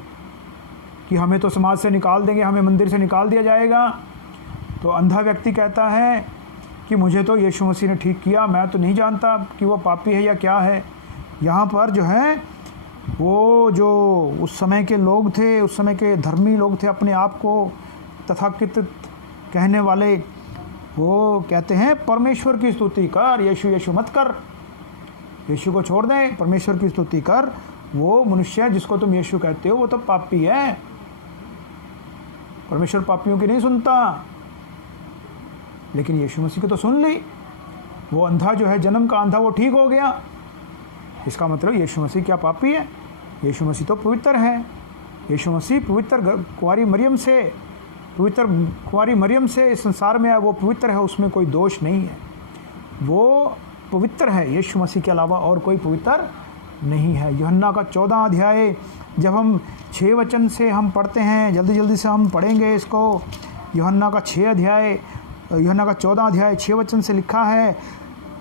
कि हमें तो समाज से निकाल देंगे, हमें मंदिर से निकाल दिया जाएगा। तो अंधा व्यक्ति कहता है कि मुझे तो यीशु मसीह ने ठीक किया, मैं तो नहीं जानता कि वो पापी है या क्या है। यहाँ पर जो है वो जो उस समय के लोग थे, उस समय के धर्मी लोग थे, अपने आप को तथाकथित कहने वाले, वो कहते हैं परमेश्वर की स्तुति कर, यीशु मत कर, यीशु को छोड़ दें, परमेश्वर की स्तुति कर। वो मनुष्य जिसको तुम यीशु कहते हो वो तो पापी है, परमेश्वर पापियों की नहीं सुनता। लेकिन यीशु मसीह की तो सुन ली। वो अंधा जो है, जन्म का अंधा, वो ठीक हो गया। इसका मतलब यीशु मसीह क्या पापी है? यीशु मसीह तो पवित्र है। यीशु मसीह पवित्र कुंवारी मरियम से इस संसार में आया, वो पवित्र है, उसमें कोई दोष नहीं है, वो पवित्र है। यीशु मसीह के अलावा और कोई पवित्र नहीं है। यूहन्ना का 14 अध्याय जब हम 6 वचन से हम पढ़ते हैं, जल्दी से हम पढ़ेंगे इसको। यूहन्ना का 14 अध्याय 6 वचन से लिखा है,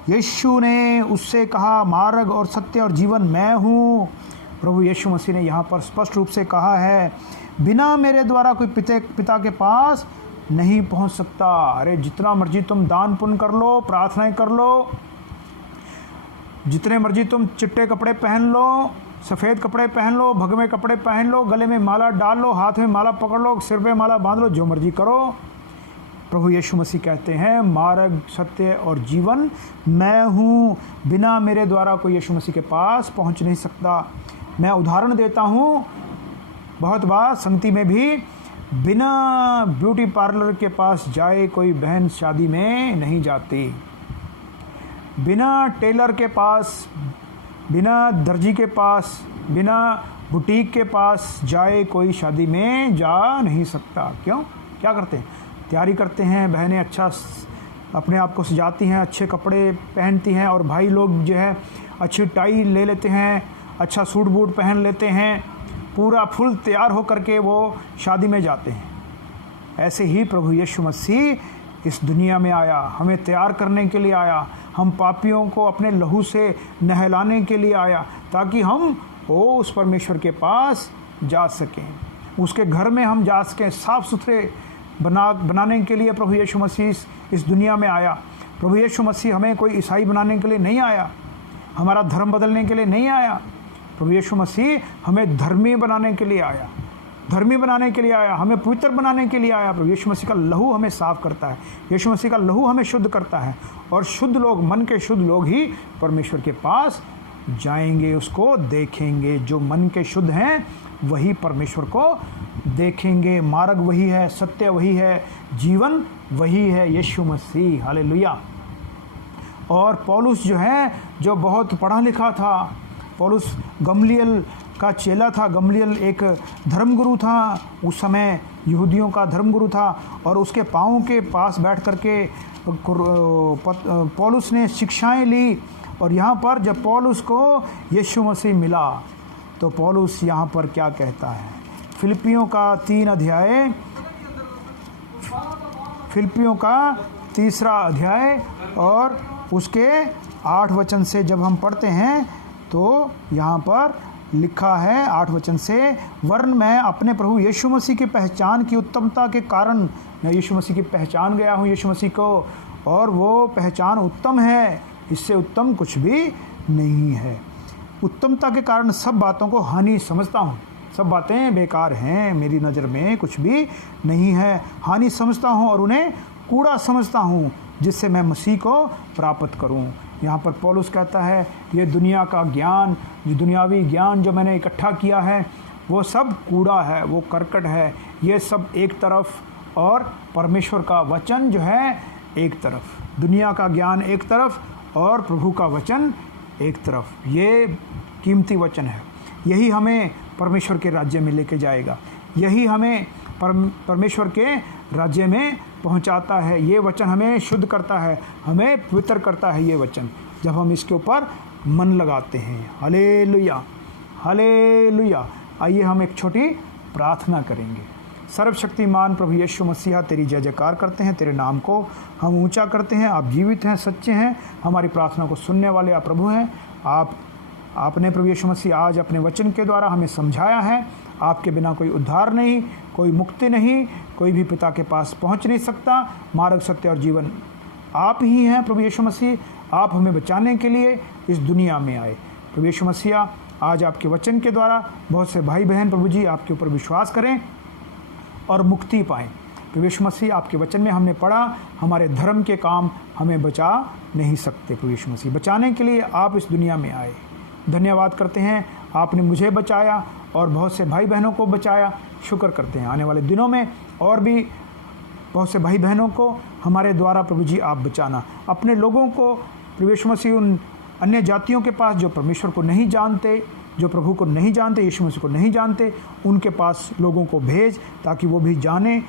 यीशु ने उससे कहा, मार्ग और सत्य और जीवन मैं हूँ। प्रभु यीशु मसीह ने यहाँ पर स्पष्ट रूप से कहा है, बिना मेरे द्वारा कोई पिता के पास नहीं पहुँच सकता। अरे जितना मर्जी तुम दान पुण्य कर लो, प्रार्थनाएं कर लो, जितने मर्जी तुम चिट्टे कपड़े पहन लो, सफ़ेद कपड़े पहन लो, भगवे कपड़े पहन लो, गले में माला डाल लो, हाथ में माला पकड़ लो, सिर पे माला बांध लो, जो मर्जी करो, प्रभु यीशु मसीह कहते हैं मार्ग, सत्य और जीवन मैं हूँ। बिना मेरे द्वारा कोई यीशु मसीह के पास पहुँच नहीं सकता। मैं उदाहरण देता हूँ, बहुत बार संगति में भी, बिना ब्यूटी पार्लर के पास जाए कोई बहन शादी में नहीं जाती, बिना टेलर के पास, बिना दर्जी के पास, बिना बुटीक के पास जाए कोई शादी में जा नहीं सकता। क्यों? क्या करते हैं? तैयारी करते हैं, बहनें अच्छा अपने आप को सजाती हैं, अच्छे कपड़े पहनती हैं, और भाई लोग जो है अच्छी टाई ले लेते हैं, अच्छा सूट बूट पहन लेते हैं, पूरा फुल तैयार हो करके वो शादी में जाते हैं। ऐसे ही प्रभु यीशु मसीह इस दुनिया में आया, हमें तैयार करने के लिए आया, हम पापियों को अपने लहू से नहलाने के लिए आया, ताकि हम उस परमेश्वर के पास जा सकें, उसके घर में हम जा सकें। साफ़ सुथरे बनाने के लिए प्रभु यीशु मसीह इस दुनिया में आया। प्रभु यीशु मसीह हमें कोई ईसाई बनाने के लिए नहीं आया, हमारा धर्म बदलने के लिए नहीं आया। प्रभु यीशु मसीह हमें धर्मी बनाने के लिए आया, धर्मी बनाने के लिए आया, हमें पवित्र बनाने के लिए आया। प्रभु यीशु मसीह का लहू हमें साफ़ करता है, यीशु मसीह का लहू हमें शुद्ध करता है, और शुद्ध लोग, मन के शुद्ध लोग ही परमेश्वर के पास जाएंगे, उसको देखेंगे। जो मन के शुद्ध हैं वही परमेश्वर को देखेंगे। मार्ग वही है, सत्य वही है, जीवन वही है, यीशु मसीह। हालेलुया। और पौलुस जो है, जो बहुत पढ़ा लिखा था, पौलुस गमलियल का चेला था। गमलीएल एक धर्मगुरु था, उस समय यहूदियों का धर्मगुरु था, और उसके पाँव के पास बैठ करके पौलुस ने शिक्षाएं ली। और यहाँ पर जब पौलुस को यीशु मसीह मिला तो पौलुस यहाँ पर क्या कहता है, फिलिपियों का 3 अध्याय और उसके 8 वचन से जब हम पढ़ते हैं तो यहाँ पर लिखा है 8 वचन से, वरन मैं अपने प्रभु यीशु मसीह की पहचान की उत्तमता के कारण, मैं यीशु मसीह की पहचान गया हूँ यीशु मसीह को, और वो पहचान उत्तम है, इससे उत्तम कुछ भी नहीं है। उत्तमता के कारण सब बातों को हानि समझता हूँ, सब बातें बेकार हैं, मेरी नज़र में कुछ भी नहीं है, हानि समझता हूँ और उन्हें कूड़ा समझता हूँ, जिससे मैं मसीह को प्राप्त करूँ। यहाँ पर पौलुस कहता है ये दुनिया का ज्ञान, ये दुनियावी ज्ञान जो मैंने इकट्ठा किया है वो सब कूड़ा है, वो करकट है, ये सब एक तरफ और परमेश्वर का वचन जो है एक तरफ। दुनिया का ज्ञान एक तरफ और प्रभु का वचन एक तरफ। ये कीमती वचन है, यही हमें परमेश्वर के राज्य में लेके जाएगा, यही हमें परमेश्वर के राज्य में पहुंचाता है। ये वचन हमें शुद्ध करता है, हमें पवित्र करता है ये वचन, जब हम इसके ऊपर मन लगाते हैं। Hallelujah, hallelujah. आइए हम एक छोटी प्रार्थना करेंगे। सर्वशक्तिमान प्रभु यीशु मसीहा, तेरी जय जयकार करते हैं, तेरे नाम को हम ऊंचा करते हैं। आप जीवित हैं, सच्चे हैं, हमारी प्रार्थना को सुनने वाले आप प्रभु हैं। आपने प्रभु यीशु मसीह आज अपने वचन के द्वारा हमें समझाया है, आपके बिना कोई उद्धार नहीं, कोई मुक्ति नहीं, कोई भी पिता के पास पहुंच नहीं सकता। मार्ग, सत्य और जीवन आप ही हैं प्रभु यीशु मसीह। आप हमें बचाने के लिए इस दुनिया में आए प्रभु यीशु मसीह। आज आपके वचन के द्वारा बहुत से भाई बहन प्रभु जी आपके ऊपर विश्वास करें और मुक्ति पाएं। प्रभु यीशु मसीह, आपके वचन में हमने पढ़ा, हमारे धर्म के काम हमें बचा नहीं सकते। प्रभु यीशु मसीह, बचाने के लिए आप इस दुनिया में आए। धन्यवाद करते हैं, आपने मुझे बचाया और बहुत से भाई बहनों को बचाया। शुक्र करते हैं आने वाले दिनों में और भी बहुत से भाई बहनों को हमारे द्वारा प्रभु जी आप बचाना। अपने लोगों को प्रभु यीशु मसीह उन अन्य जातियों के पास जो परमेश्वर को नहीं जानते, जो प्रभु को नहीं जानते, यीशु मसीह को नहीं जानते, उनके पास लोगों को भेज ताकि वो भी जाने